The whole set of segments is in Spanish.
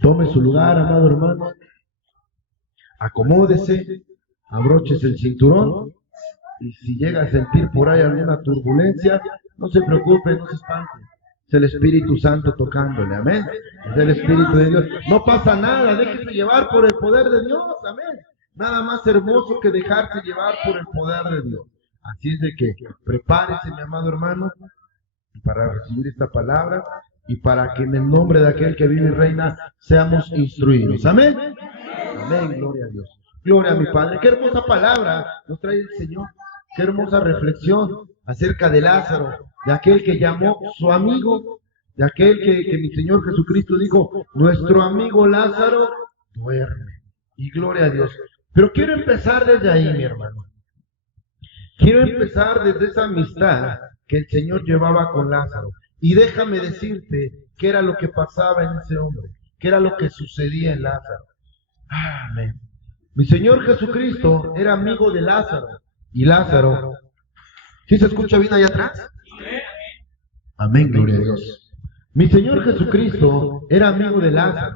Tome su lugar, amado hermano. Acomódese, abróchese el cinturón. Y si llega a sentir por ahí alguna turbulencia, no se preocupe, no se espante. Es el Espíritu Santo tocándole, amén. Es el Espíritu de Dios. No pasa nada, déjese llevar por el poder de Dios, amén. Nada más hermoso que dejarse llevar por el poder de Dios. Así es de que prepárese, mi amado hermano, para recibir esta palabra y para que en el nombre de aquel que vive y reina seamos instruidos, amén. Amén, gloria a Dios. Gloria a mi Padre. Qué hermosa palabra nos trae el Señor. Qué hermosa reflexión acerca de Lázaro, de aquel que llamó su amigo, de aquel que mi Señor Jesucristo dijo, nuestro amigo Lázaro duerme. Y gloria a Dios. Pero quiero empezar desde ahí, mi hermano. Quiero empezar desde esa amistad que el Señor llevaba con Lázaro. Y déjame decirte qué era lo que pasaba en ese hombre, qué era lo que sucedía en Lázaro. Amén. Mi Señor Jesucristo era amigo de Lázaro. Y Lázaro, ¿sí se escucha bien allá atrás? Amén, gloria a Dios. Mi Señor Jesucristo era amigo de Lázaro.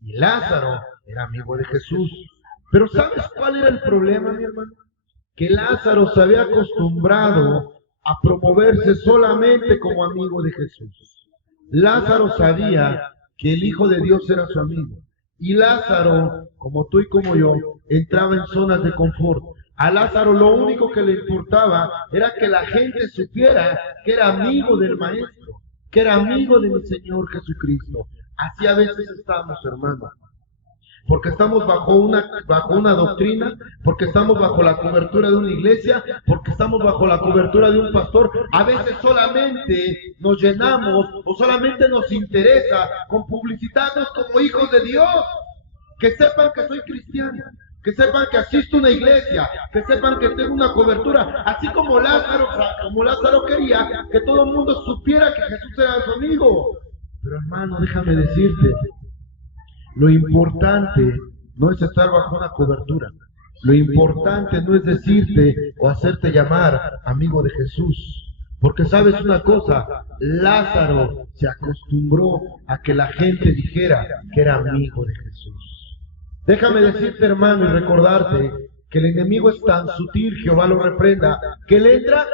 Y Lázaro era amigo de Jesús. Pero ¿sabes cuál era el problema, mi hermano? Que Lázaro se había acostumbrado a promoverse solamente como amigo de Jesús. Lázaro sabía que el Hijo de Dios era su amigo. Y Lázaro, como tú y como yo, entraba en zonas de confort. A Lázaro lo único que le importaba era que la gente supiera que era amigo del Maestro, que era amigo de mi Señor Jesucristo. Así a veces estamos, hermano. Porque estamos bajo una doctrina, porque estamos bajo la cobertura de una iglesia, porque estamos bajo la cobertura de un pastor. A veces solamente nos llenamos o solamente nos interesa con publicitarnos como hijos de Dios. Que sepan que soy cristiano, que sepan que asisto a una iglesia, que sepan que tengo una cobertura. Así como Lázaro quería que todo el mundo supiera que Jesús era su amigo. Pero hermano, déjame decirte, lo importante no es estar bajo una cobertura. Lo importante no es decirte o hacerte llamar amigo de Jesús. Porque sabes una cosa, Lázaro se acostumbró a que la gente dijera que era amigo de Jesús. Déjame decirte, hermano, y recordarte que el enemigo es tan sutil, Jehová lo reprenda, que le entra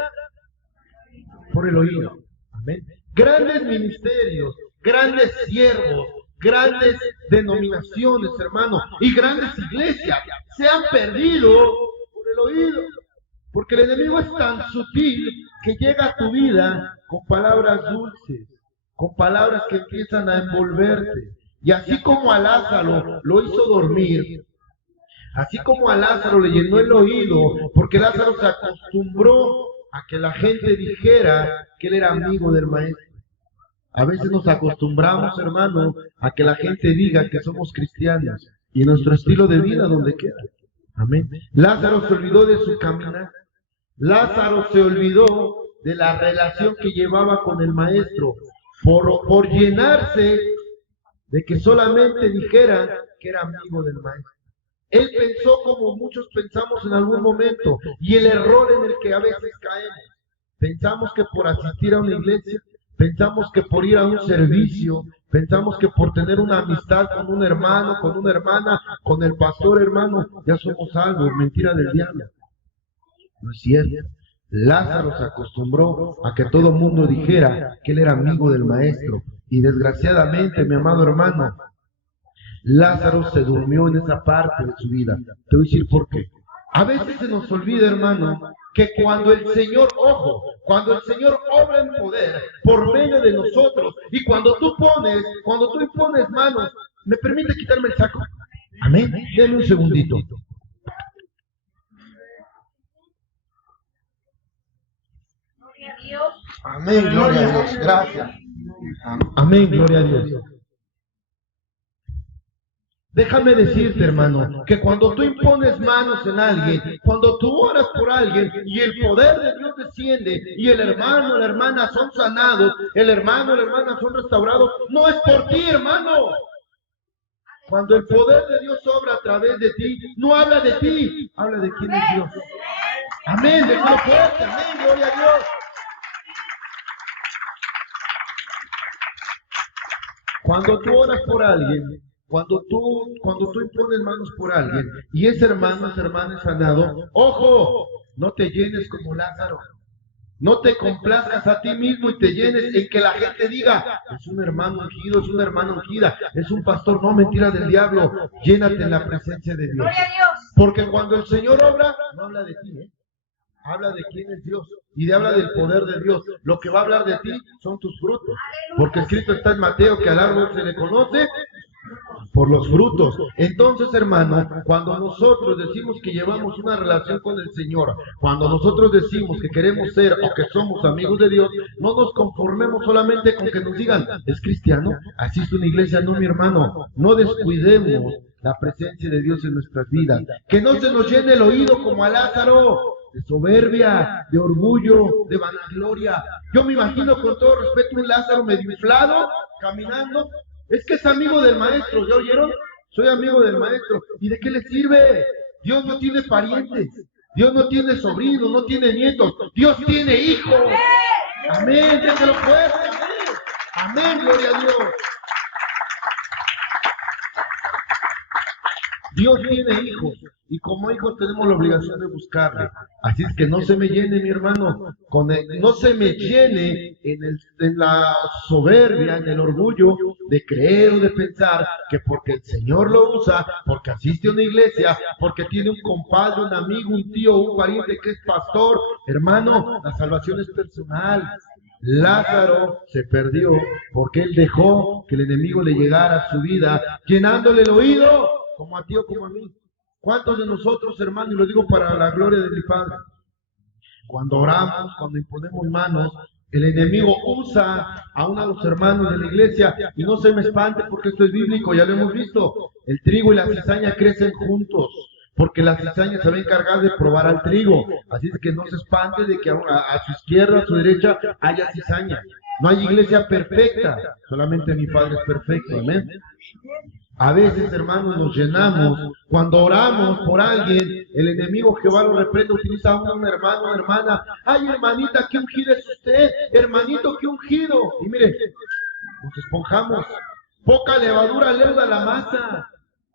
por el oído. Amén. Grandes ministerios, grandes siervos, grandes denominaciones, hermano, y grandes iglesias se han perdido por el oído, porque el enemigo es tan sutil que llega a tu vida con palabras dulces, con palabras que empiezan a envolverte, y así como a Lázaro lo hizo dormir, así como a Lázaro le llenó el oído, porque Lázaro se acostumbró a que la gente dijera que él era amigo del Maestro. A veces nos acostumbramos, hermano, a que la gente diga que somos cristianos y nuestro estilo de vida donde queda. Amén. Lázaro se olvidó de su caminar. Lázaro se olvidó de la relación que llevaba con el Maestro por llenarse de que solamente dijera que era amigo del Maestro. Él pensó como muchos pensamos en algún momento, y el error en el que a veces caemos. Pensamos que por asistir a una iglesia, pensamos que por ir a un servicio, pensamos que por tener una amistad con un hermano, con una hermana, con el pastor, hermano, ya somos salvos. Mentira del diablo. No es cierto. Lázaro se acostumbró a que todo el mundo dijera que él era amigo del Maestro. Y desgraciadamente, mi amado hermano, Lázaro se durmió en esa parte de su vida. Te voy a decir por qué. A veces se nos olvida, hermano, que cuando el Señor, ojo, cuando el Señor obra en poder por medio de nosotros, y cuando tú impones manos, ¿me permite quitarme el saco? Amén. Denme un segundito. Gloria a Dios. Amén, gloria a Dios. Gracias. Amén, gloria a Dios. Déjame decirte, hermano, que cuando tú impones manos en alguien, cuando tú oras por alguien y el poder de Dios desciende y el hermano, la hermana son sanados, el hermano, la hermana son restaurados, no es por ti, hermano. Cuando el poder de Dios obra a través de ti, no habla de ti, habla de quién es Dios. Amén, de Dios fuerte, amén, gloria a Dios. Cuando tú oras por alguien, Cuando tú impones manos por alguien y ese hermano, esa hermana es sanado, ¡ojo! No te llenes como Lázaro. No te complazcas a ti mismo y te llenes en que la gente diga, es un hermano ungido, es una hermana ungida, es un pastor. No, mentira del diablo. Llénate en la presencia de Dios. Gloria a Dios. Porque cuando el Señor obra, no habla de ti, habla de quién es Dios y habla del poder de Dios. Lo que va a hablar de ti son tus frutos. Porque escrito está en Mateo que al árbol se le conoce por los frutos. Entonces, hermano, cuando nosotros decimos que llevamos una relación con el Señor, cuando nosotros decimos que queremos ser o que somos amigos de Dios, no nos conformemos solamente con que nos digan, es cristiano, asiste a una iglesia. No, mi hermano, no descuidemos la presencia de Dios en nuestras vidas. Que no se nos llene el oído como a Lázaro, de soberbia, de orgullo, de vanagloria. Yo me imagino, con todo respeto, un Lázaro medio inflado, caminando. Es que es amigo del maestro, ¿ya oyeron? Soy amigo del maestro. ¿Y de qué le sirve? Dios no tiene parientes, Dios no tiene sobrinos, no tiene nietos, Dios tiene hijos. Amén, déjalo fuerte, amén. Amén, gloria a Dios. Dios tiene hijos y como hijos tenemos la obligación de buscarle. Así es que no se me llene, mi hermano, no se me llene en la soberbia, en el orgullo de creer o de pensar que porque el Señor lo usa, porque asiste a una iglesia, porque tiene un compadre, un amigo, un tío, un pariente que es pastor. Hermano, la salvación es personal. Lázaro se perdió porque él dejó que el enemigo le llegara a su vida, llenándole el oído, como a ti o como a mí. ¿Cuántos de nosotros, hermanos, y lo digo para la gloria de mi Padre, cuando oramos, cuando imponemos manos, el enemigo usa a uno de los hermanos de la iglesia? Y no se me espante porque esto es bíblico, ya lo hemos visto. El trigo y la cizaña crecen juntos, porque la cizaña se va a encargar de probar al trigo. Así es que no se espante de que a su izquierda, a su derecha, haya cizaña. No hay iglesia perfecta, solamente mi Padre es perfecto, amén. A veces, hermanos, nos llenamos. Cuando oramos por alguien, el enemigo, Jehová lo reprende, utiliza a un hermano, una hermana. Ay, hermanita, qué ungido es usted. Hermanito, qué ungido. Y mire, nos esponjamos. Poca levadura leuda la masa.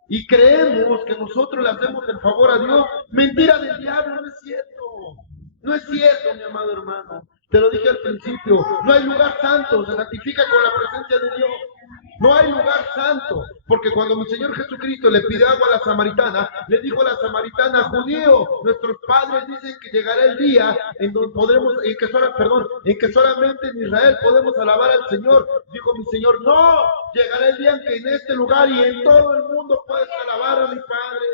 Y creemos que nosotros le hacemos el favor a Dios. Mentira del diablo, no es cierto. No es cierto, mi amado hermano. Te lo dije al principio. No hay lugar santo, se santifica con la presencia de Dios. No hay lugar santo, porque cuando mi Señor Jesucristo le pidió agua a la samaritana, le dijo a la samaritana, judío, nuestros padres dicen que llegará el día en donde en que solamente en Israel podemos alabar al Señor. Dijo mi Señor, no, llegará el día en que en este lugar y en todo el mundo puedes alabar a mi Padre.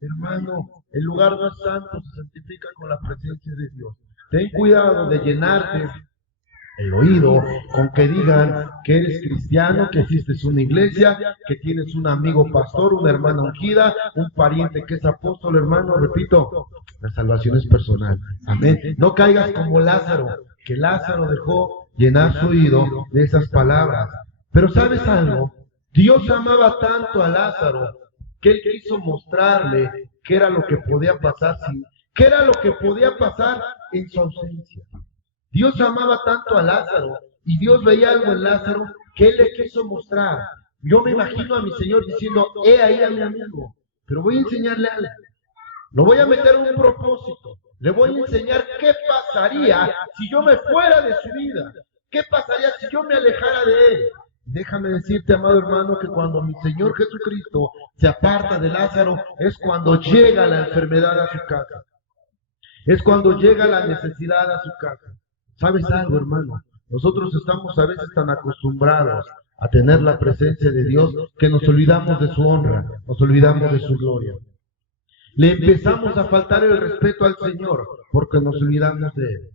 Hermano, el lugar no es santo, se santifica con la presencia de Dios. Ten cuidado de llenarte el oído con que digan que eres cristiano, que asistes a una iglesia, que tienes un amigo pastor, una hermana ungida, un pariente que es apóstol. Hermano, repito, la salvación es personal. Amén. No caigas como Lázaro, que Lázaro dejó llenar su oído de esas palabras. Pero ¿sabes algo? Dios amaba tanto a Lázaro que él quiso mostrarle qué era lo que podía pasar en su ausencia. Dios amaba tanto a Lázaro y Dios veía algo en Lázaro que él le quiso mostrar. Yo me imagino a mi Señor diciendo, he ahí a mi amigo, pero voy a enseñarle algo. Lo voy a meter en un propósito. Le voy a enseñar qué pasaría si yo me fuera de su vida. ¿Qué pasaría si yo me alejara de él? Déjame decirte, amado hermano, que cuando mi Señor Jesucristo se aparta de Lázaro, es cuando llega la enfermedad a su casa. Es cuando llega la necesidad a su casa. ¿Sabes algo, hermano? Nosotros estamos a veces tan acostumbrados a tener la presencia de Dios que nos olvidamos de su honra, nos olvidamos de su gloria. Le empezamos a faltar el respeto al Señor porque nos olvidamos de Él.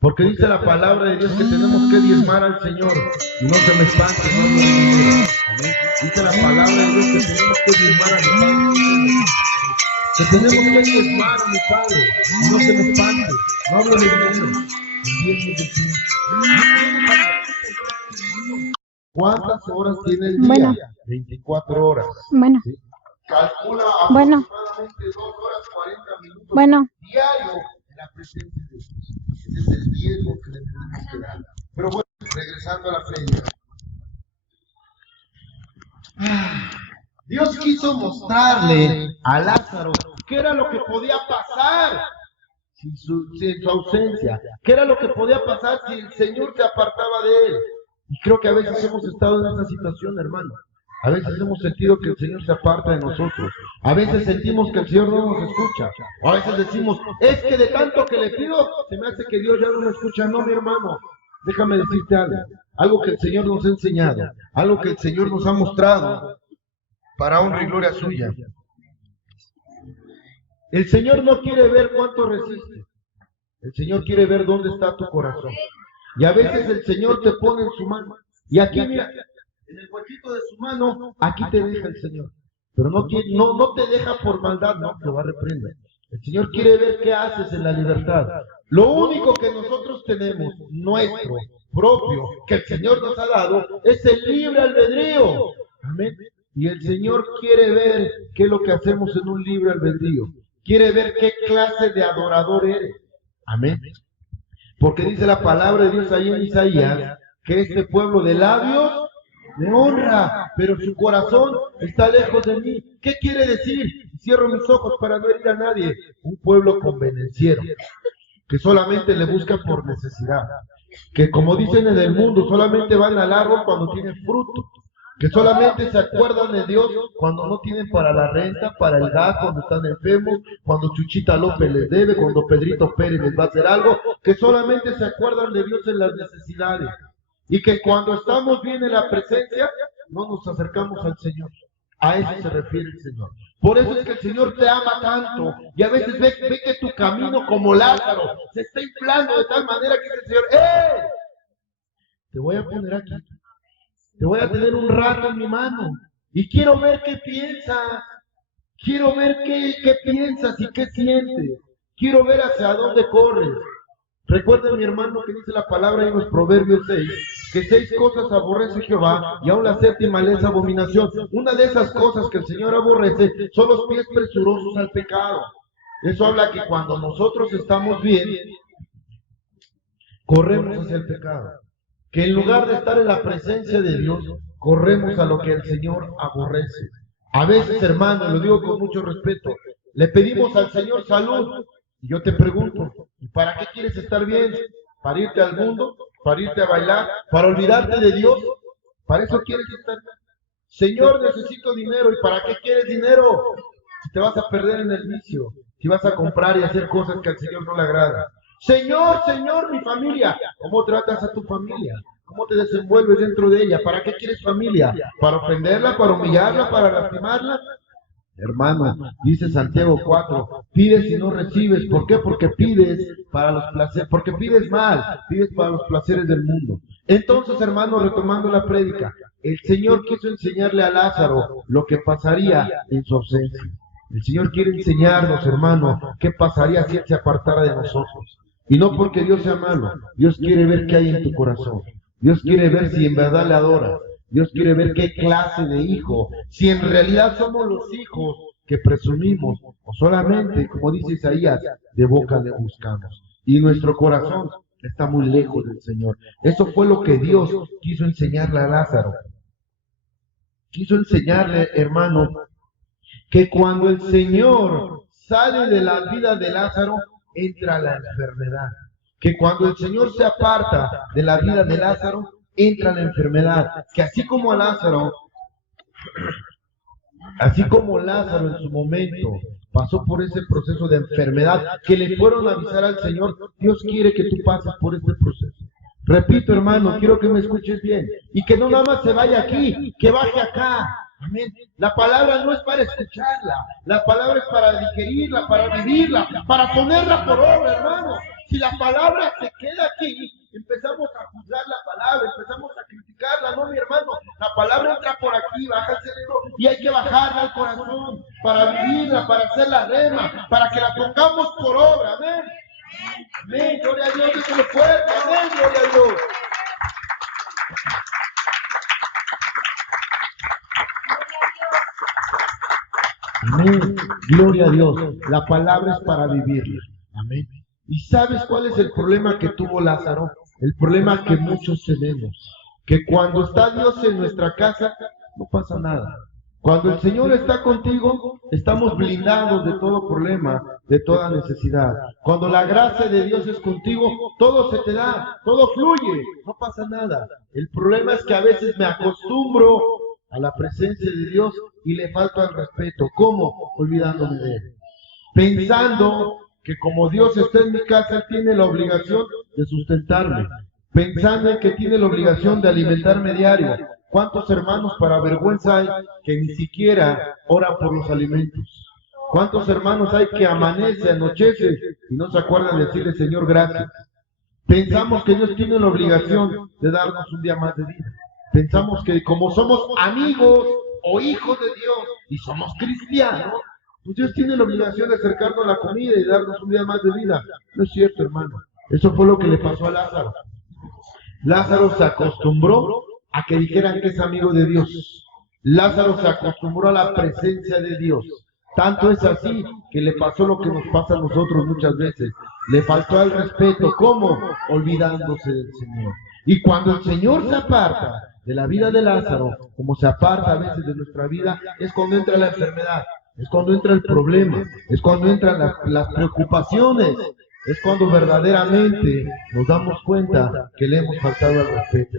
Porque dice la palabra de Dios que tenemos que diezmar al Señor. Y no se me espante, no hablo de dinero. Amén. Dice la palabra de Dios que tenemos que diezmar a mi Padre. Que tenemos que diezmar a mi Padre. Y no se me espante, no hablo de dinero. ¿Cuántas horas tiene el día? Bueno. 24 horas. Bueno. ¿Sí? Calcula Bueno. aproximadamente 2 horas 40 minutos Bueno. diario en la presencia de Dios. Ese es el diezmo que le tenemos que dar. Pero bueno, regresando a la feria. Dios quiso mostrarle a Lázaro qué era lo que podía pasar sin su ausencia, qué era lo que podía pasar si el Señor se apartaba de él. Y creo que a veces hemos estado en esa situación, hermano. A veces hemos sentido que el Señor se aparta de nosotros. A veces sentimos que el Señor no nos escucha. O a veces decimos, es que de tanto que le pido, se me hace que Dios ya no me escucha. No, mi hermano, déjame decirte algo. Algo que el Señor nos ha enseñado. Algo que el Señor nos ha mostrado para honra y gloria suya. El Señor no quiere ver cuánto resistes. El Señor quiere ver dónde está tu corazón. Y a veces el Señor te pone en su mano. Y aquí, mira, en el huequito de su mano, aquí te deja el Señor. Pero no te deja por maldad, no, lo va a reprender. El Señor quiere ver qué haces en la libertad. Lo único que nosotros tenemos, nuestro, propio, que el Señor nos ha dado, es el libre albedrío. Amén. Y el Señor quiere ver qué es lo que hacemos en un libre albedrío. Quiere ver qué clase de adorador eres. Amén. Porque dice la palabra de Dios ahí en Isaías, que este pueblo de labios me honra, pero su corazón está lejos de mí. ¿Qué quiere decir? Cierro mis ojos para no herir a nadie. Un pueblo convenenciero, que solamente le busca por necesidad. Que como dicen en el mundo, solamente van al árbol cuando tienen fruto. Que solamente se acuerdan de Dios cuando no tienen para la renta, para el gas, cuando están enfermos, cuando Chuchita López les debe, cuando Pedrito Pérez les va a hacer algo, que solamente se acuerdan de Dios en las necesidades. Y que cuando estamos bien en la presencia, no nos acercamos al Señor. A eso se refiere el Señor. Por eso es que el Señor te ama tanto. Y a veces ve que tu camino como Lázaro se está inflando de tal manera que dice el Señor, ¡eh! Te voy a poner aquí. Te voy a tener un rato en mi mano. Y quiero ver qué piensas. Quiero ver qué piensas y qué sientes. Quiero ver hacia dónde corres. Recuerda, mi hermano, que dice la palabra en los Proverbios 6, que 6 cosas aborrece Jehová y aún la séptima le es abominación. Una de esas cosas que el Señor aborrece son los pies presurosos al pecado. Eso habla que cuando nosotros estamos bien, corremos hacia el pecado. Que en lugar de estar en la presencia de Dios, corremos a lo que el Señor aborrece. A veces, hermano, lo digo con mucho respeto, le pedimos al Señor salud. Y yo te pregunto, ¿y para qué quieres estar bien? ¿Para irte al mundo? ¿Para irte a bailar? ¿Para olvidarte de Dios? ¿Para eso quieres estar bien? Señor, necesito dinero. ¿Y para qué quieres dinero? Si te vas a perder en el vicio, si vas a comprar y hacer cosas que al Señor no le agrada. Señor, Señor, mi familia. ¿Cómo tratas a tu familia? ¿Cómo te desenvuelves dentro de ella? ¿Para qué quieres familia? ¿Para ofenderla? ¿Para humillarla? ¿Para lastimarla? Hermano, dice Santiago 4, pides y no recibes. ¿Por qué? Porque pides para los placeres, porque pides mal, pides para los placeres del mundo. Entonces, hermano, retomando la prédica, el Señor quiso enseñarle a Lázaro lo que pasaría en su ausencia. El Señor quiere enseñarnos, hermano, qué pasaría si Él se apartara de nosotros. Y no porque Dios sea malo, Dios quiere ver qué hay en tu corazón. Dios quiere ver si en verdad le adoras. Dios quiere ver qué clase de hijo, si en realidad somos los hijos que presumimos, o solamente, como dice Isaías, de boca le buscamos. Y nuestro corazón está muy lejos del Señor. Eso fue lo que Dios quiso enseñarle a Lázaro. Quiso enseñarle, hermano, que cuando el Señor sale de la vida de Lázaro, entra la enfermedad. Que cuando el Señor se aparta de la vida de Lázaro, entra la enfermedad. Que así como Lázaro en su momento pasó por ese proceso de enfermedad, que le fueron a avisar al Señor, Dios quiere que tú pases por este proceso. Repito, hermano, quiero que me escuches bien, y que no nada más se vaya aquí, que baje acá. Amén. La palabra no es para escucharla, la palabra es para digerirla, para vivirla, para ponerla por obra, hermano. Si la palabra se queda aquí, empezamos a juzgar la palabra, empezamos a criticarla. No, mi hermano, la palabra entra por aquí, baja el cerebro, y hay que bajarla al corazón para vivirla, para hacerla rema, para que la pongamos por obra. Amén. Amén, gloria a Dios, díselo fuerte. Amén, gloria a Dios. Amén, gloria a Dios. La palabra es para vivirla. Amén. ¿Y sabes cuál es el problema que tuvo Lázaro? El problema que muchos tenemos, que cuando está Dios en nuestra casa, no pasa nada. Cuando el Señor está contigo, estamos blindados de todo problema, de toda necesidad. Cuando la gracia de Dios es contigo, todo se te da, todo fluye, no pasa nada. El problema es que a veces me acostumbro a la presencia de Dios y le falta el respeto. ¿Cómo? Olvidándome de Él. Pensando que como Dios está en mi casa, Él tiene la obligación de sustentarme. Pensando en que tiene la obligación de alimentarme diario. ¿Cuántos hermanos para vergüenza hay que ni siquiera oran por los alimentos? ¿Cuántos hermanos hay que amanece, anochece y no se acuerdan de decirle Señor gracias? Pensamos que Dios tiene la obligación de darnos un día más de vida. Pensamos que como somos amigos o hijos de Dios y somos cristianos, pues Dios tiene la obligación de acercarnos a la comida y darnos un día más de vida. No es cierto, hermano. Eso fue lo que le pasó a Lázaro. Lázaro se acostumbró a que dijeran que es amigo de Dios. Lázaro se acostumbró a la presencia de Dios. Tanto es así que le pasó lo que nos pasa a nosotros muchas veces. Le faltó el respeto. ¿Cómo? Olvidándose del Señor. Y cuando el Señor se aparta de la vida de Lázaro, como se aparta a veces de nuestra vida, es cuando entra la enfermedad, es cuando entra el problema, es cuando entran las preocupaciones, es cuando verdaderamente nos damos cuenta que le hemos faltado al respeto.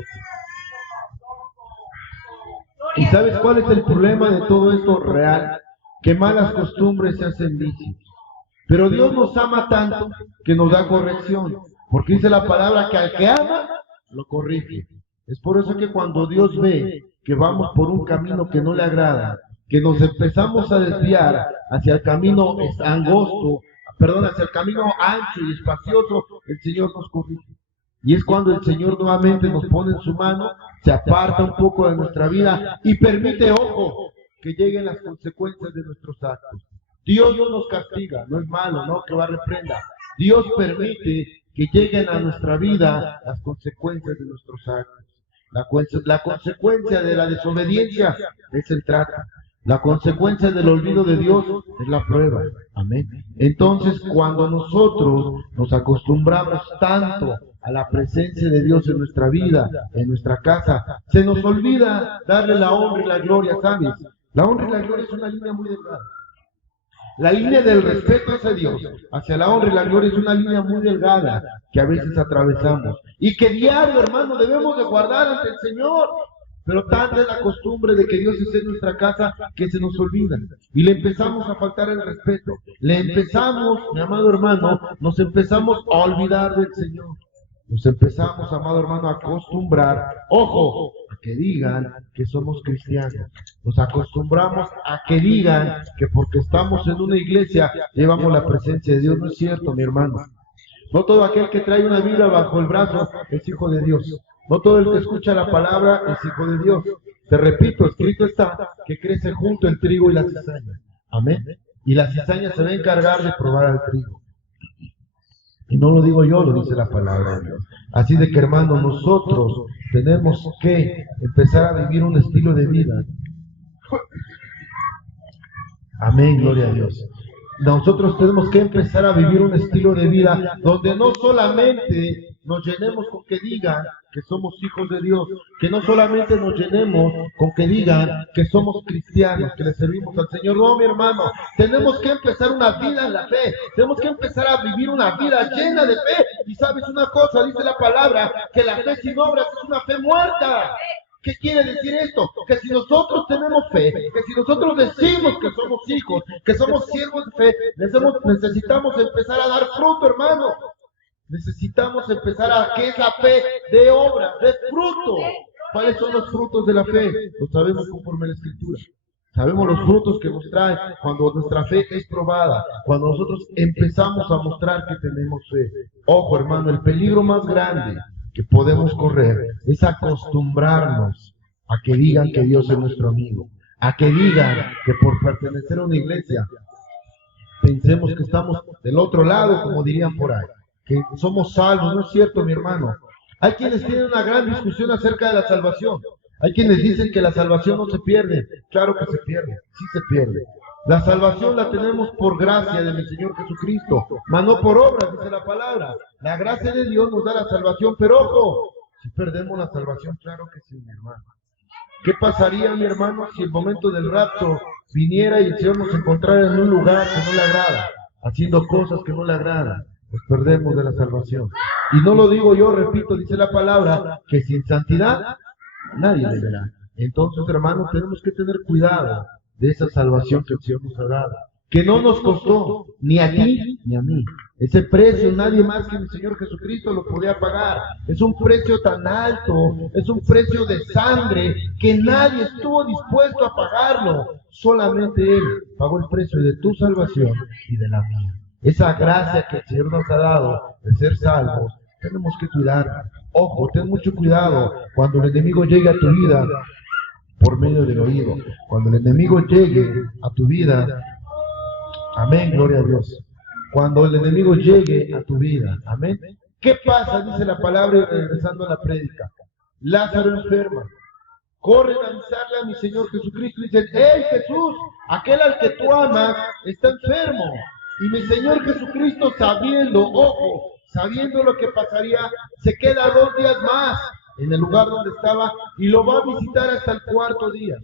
¿Y sabes cuál es el problema de todo esto real? Que malas costumbres se hacen vicios. Pero Dios nos ama tanto que nos da corrección. Porque dice la palabra que al que ama, lo corrige. Es por eso que cuando Dios ve que vamos por un camino que no le agrada, que nos empezamos a desviar hacia el camino angosto, hacia el camino ancho y espacioso, el Señor nos corrige. Y es cuando el Señor nuevamente nos pone en su mano, se aparta un poco de nuestra vida y permite, ojo, que lleguen las consecuencias de nuestros actos. Dios no nos castiga, no es malo, no que va a reprenda. Dios permite que lleguen a nuestra vida las consecuencias de nuestros actos. La consecuencia de la desobediencia es el trato. La consecuencia del olvido de Dios es la prueba. Amén. Entonces, cuando nosotros nos acostumbramos tanto a la presencia de Dios en nuestra vida, en nuestra casa, se nos olvida darle la honra y la gloria, ¿sabes? La honra y la gloria es una línea muy delgada. La línea del respeto hacia Dios, hacia la honra y la gloria, es una línea muy delgada que a veces atravesamos y que diario, hermano, debemos de guardar ante el Señor. Pero tanta es la costumbre de que Dios esté en nuestra casa que se nos olvida y le empezamos a faltar el respeto. Le empezamos, mi amado hermano, nos empezamos a olvidar del Señor. Nos empezamos, amado hermano, a acostumbrar, ojo, a que digan que somos cristianos. Nos acostumbramos a que digan que porque estamos en una iglesia llevamos la presencia de Dios. No es cierto, mi hermano. No todo aquel que trae una Biblia bajo el brazo es hijo de Dios. No todo el que escucha la palabra es hijo de Dios. Te repito, escrito está que crece junto el trigo y la cizaña. Amén. Y la cizaña se va a encargar de probar al trigo. Y no lo digo yo, lo dice la palabra de Dios. Así de que, hermano, nosotros tenemos que empezar a vivir un estilo de vida. Amén, gloria a Dios. Nosotros tenemos que empezar a vivir un estilo de vida donde no solamente nos llenemos con que digan que somos hijos de Dios, que no solamente nos llenemos con que digan que somos cristianos, que le servimos al Señor. No, mi hermano, tenemos que empezar una vida en la fe, tenemos que empezar a vivir una vida llena de fe. Y sabes una cosa, dice la palabra, que la fe sin obras es una fe muerta. ¿Qué quiere decir esto? Que si nosotros tenemos fe, que si nosotros decimos que somos hijos, que somos siervos de fe, necesitamos empezar a dar fruto, hermano. Necesitamos empezar a que esa fe dé obra, dé fruto. ¿Cuáles son los frutos de la fe? Lo sabemos conforme a la Escritura. Sabemos los frutos que nos trae cuando nuestra fe es probada, cuando nosotros empezamos a mostrar que tenemos fe. Ojo, hermano, el peligro más grande que podemos correr es acostumbrarnos a que digan que Dios es nuestro amigo, a que digan que por pertenecer a una iglesia pensemos que estamos del otro lado, como dirían por ahí, que somos salvos. No es cierto, mi hermano. Hay quienes tienen una gran discusión acerca de la salvación. Hay quienes dicen que la salvación no se pierde. Claro que se pierde, sí se pierde. La salvación la tenemos por gracia de mi Señor Jesucristo, mas no por obras, dice la palabra. La gracia de Dios nos da la salvación, pero ojo, si perdemos la salvación, claro que sí, mi hermano. ¿Qué pasaría, mi hermano, si el momento del rapto viniera y el Señor nos encontrara en un lugar que no le agrada, haciendo cosas que no le agradan? Pues perdemos de la salvación. Y no lo digo yo, repito, dice la palabra, que sin santidad nadie le verá. Entonces, hermanos, tenemos que tener cuidado de esa salvación que el Señor nos ha dado, que no nos costó ni a ti ni a mí. Ese precio nadie más que el Señor Jesucristo lo podía pagar. Es un precio tan alto, es un precio de sangre que nadie estuvo dispuesto a pagarlo. Solamente Él pagó el precio de tu salvación y de la mía. Esa gracia que el Señor nos ha dado de ser salvos, tenemos que cuidar. Ojo, ten mucho cuidado cuando el enemigo llegue a tu vida por medio del oído. Cuando el enemigo llegue a tu vida, amén, gloria a Dios. Cuando el enemigo llegue a tu vida, amén. ¿Qué pasa? Dice la palabra, regresando a la prédica. Lázaro enferma. Corren a avisarle a mi Señor Jesucristo y dicen: ¡Hey Jesús! Aquel al que tú amas está enfermo. Y mi Señor Jesucristo, sabiendo, ojo, sabiendo lo que pasaría, se queda 2 días más en el lugar donde estaba y lo va a visitar hasta el 4.º día.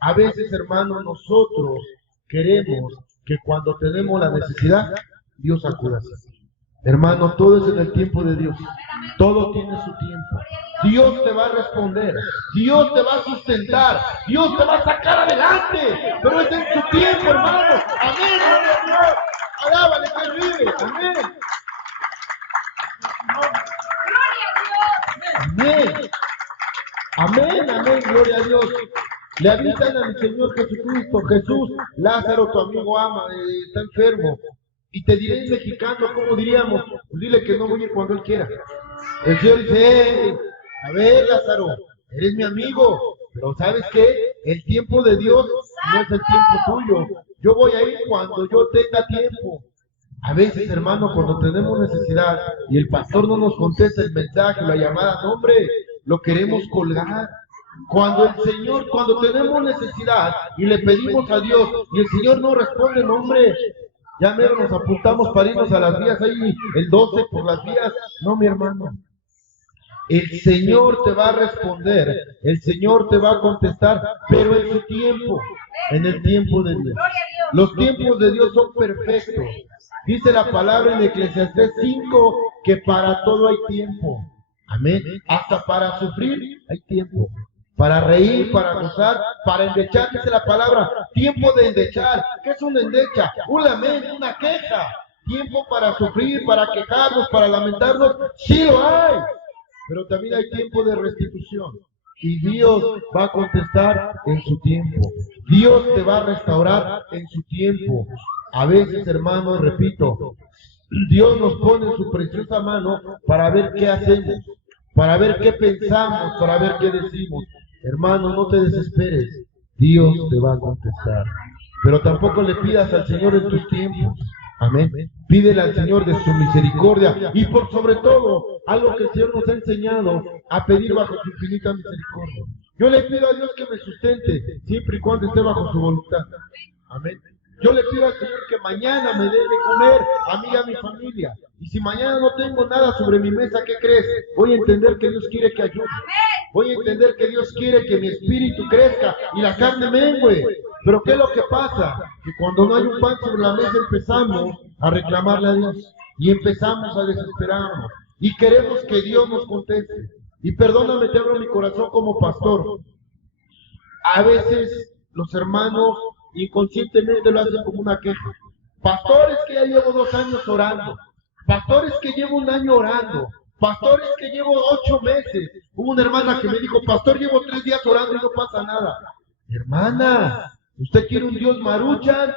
A veces, hermanos, nosotros queremos que cuando tenemos la necesidad, Dios acuda así. Hermano, todo es en el tiempo de Dios. Todo tiene su tiempo. Dios te va a responder. Dios te va a sustentar. Dios te va a sacar adelante. Pero es en su tiempo, hermano. Amén, gloria a Dios. Alábale que Él vive. Amén. Amén. Amén, amén, gloria a Dios. Le avisan a mi Señor Jesucristo: Jesús, Lázaro, tu amigo ama, está enfermo. Y te diré en mexicano, ¿cómo diríamos? Pues dile que no voy a ir cuando Él quiera. El Señor dice: a ver, Lázaro, eres mi amigo, pero ¿sabes qué? El tiempo de Dios no es el tiempo tuyo. Yo voy a ir cuando yo tenga tiempo. A veces, hermano, cuando tenemos necesidad y el pastor no nos contesta el mensaje, la llamada, no, hombre, lo queremos colgar. Cuando el Señor, cuando tenemos necesidad y le pedimos a Dios y el Señor no responde, no, hombre, ya mero nos apuntamos para irnos a las vías ahí, el 12 por las vías. No, mi hermano. El Señor te va a responder, el Señor te va a contestar, pero en su tiempo, en el tiempo de Dios. Los tiempos de Dios son perfectos. Dice la palabra en Eclesiastés 5 que para todo hay tiempo. Amén. Hasta para sufrir hay tiempo. Para reír, para gozar, para endechar, dice la palabra, tiempo de endechar. ¿Qué es una endecha? Un lamento, una queja. Tiempo para sufrir, para quejarnos, para lamentarnos, sí lo hay. Pero también hay tiempo de restitución. Y Dios va a contestar en su tiempo. Dios te va a restaurar en su tiempo. A veces, hermanos, repito, Dios nos pone en su preciosa mano para ver qué hacemos, para ver qué pensamos, para ver qué decimos. Hermano, no te desesperes, Dios te va a contestar. Pero tampoco le pidas al Señor en tus tiempos. Amén. Pídele al Señor de su misericordia y por sobre todo, algo que el Señor nos ha enseñado, a pedir bajo su infinita misericordia. Yo le pido a Dios que me sustente, siempre y cuando esté bajo su voluntad. Amén. Yo le pido al Señor que mañana me dé de comer a mí y a mi familia. Y si mañana no tengo nada sobre mi mesa, ¿qué crees? Voy a entender que Dios quiere que ayude. Voy a entender que Dios quiere que mi espíritu crezca y la carne mengue. Pero ¿qué es lo que pasa? Que cuando no hay un pan sobre la mesa empezamos a reclamarle a Dios. Y empezamos a desesperarnos. Y queremos que Dios nos conteste. Y perdóname, te abro mi corazón como pastor. A veces los hermanos inconscientemente lo hacen como una queja. Pastores que ya llevo 2 años orando. Pastores que llevo 1 año orando. Pastores que llevo 8 meses. Hubo una hermana que me dijo: pastor, llevo 3 días orando y no pasa nada. Hermana, ¿usted quiere un Dios maruchan?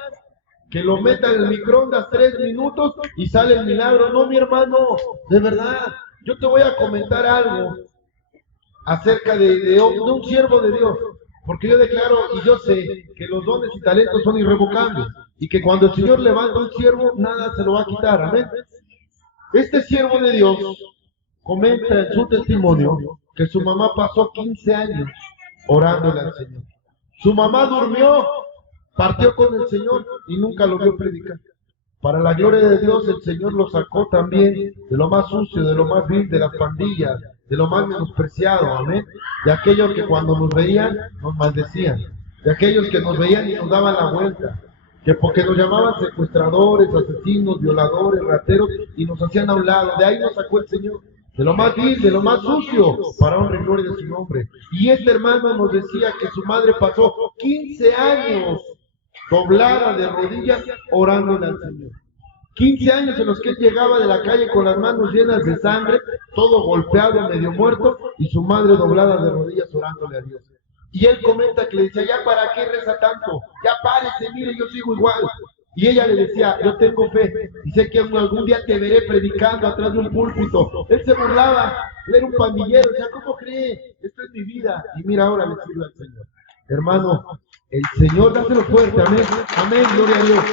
Que lo meta en el microondas 3 minutos y sale el milagro. No, mi hermano, de verdad. Yo te voy a comentar algo acerca de un siervo de Dios. Porque yo declaro y yo sé que los dones y talentos son irrevocables. Y que cuando el Señor levanta un siervo, nada se lo va a quitar. Amén. Este siervo de Dios comenta en su testimonio que su mamá pasó 15 años orándole al Señor. Su mamá durmió, partió con el Señor y nunca lo vio predicar. Para la gloria de Dios, el Señor lo sacó también de lo más sucio, de lo más vil, de las pandillas, de lo más menospreciado, amén, de aquellos que cuando nos veían nos maldecían, de aquellos que nos veían y nos daban la vuelta, que porque nos llamaban secuestradores, asesinos, violadores, rateros, y nos hacían a un lado. De ahí nos sacó el Señor, de lo más vil, de lo más sucio, para honra y gloria de su nombre. Y este hermano nos decía que su madre pasó 15 años doblada de rodillas orándole al Señor. 15 años en los que él llegaba de la calle con las manos llenas de sangre, todo golpeado, medio muerto, y su madre doblada de rodillas orándole a Dios. Y él comenta que le decía, ya para qué reza tanto, ya párese, mire, yo sigo igual. Y ella le decía, yo tengo fe, y sé que algún día te veré predicando atrás de un púlpito. Él se burlaba, él era un pandillero, decía, ¿cómo cree? Esto es mi vida. Y mira, ahora le sirve al Señor. Hermano, el Señor, dáselo fuerte, amén, amén, gloria a Dios.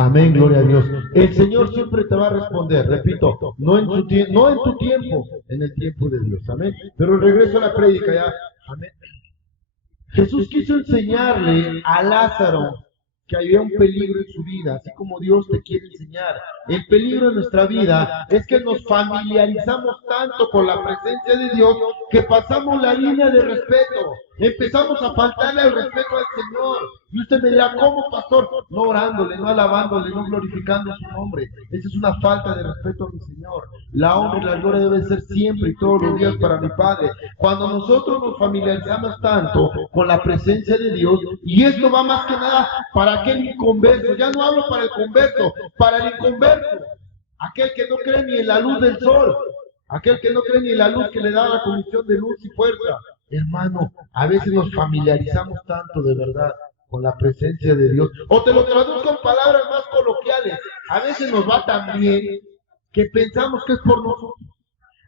Amén, gloria a Dios. El Señor siempre te va a responder, repito, no en tu tiempo, en el tiempo de Dios, amén. Pero regreso a la prédica ya, amén. Jesús quiso enseñarle a Lázaro que había un peligro en su vida, así como Dios te quiere enseñar. El peligro en nuestra vida es que nos familiarizamos tanto con la presencia de Dios que pasamos la línea de respeto. Empezamos a faltarle el respeto al Señor. Y usted me dirá, ¿cómo, pastor? No orándole, no alabándole, no glorificando su nombre. Esa es una falta de respeto a mi Señor. La honra y la gloria deben ser siempre y todos los días para mi Padre. Cuando nosotros nos familiarizamos tanto con la presencia de Dios, y esto va más que nada para aquel inconverso, ya no hablo para el converso, para el inconverso, aquel que no cree ni en la luz del sol, aquel que no cree ni en la luz que le da la condición de luz y fuerza. Hermano, a veces nos familiarizamos tanto de verdad con la presencia de Dios, o te lo traduzco en palabras más coloquiales, a veces nos va tan bien que pensamos que es por nosotros.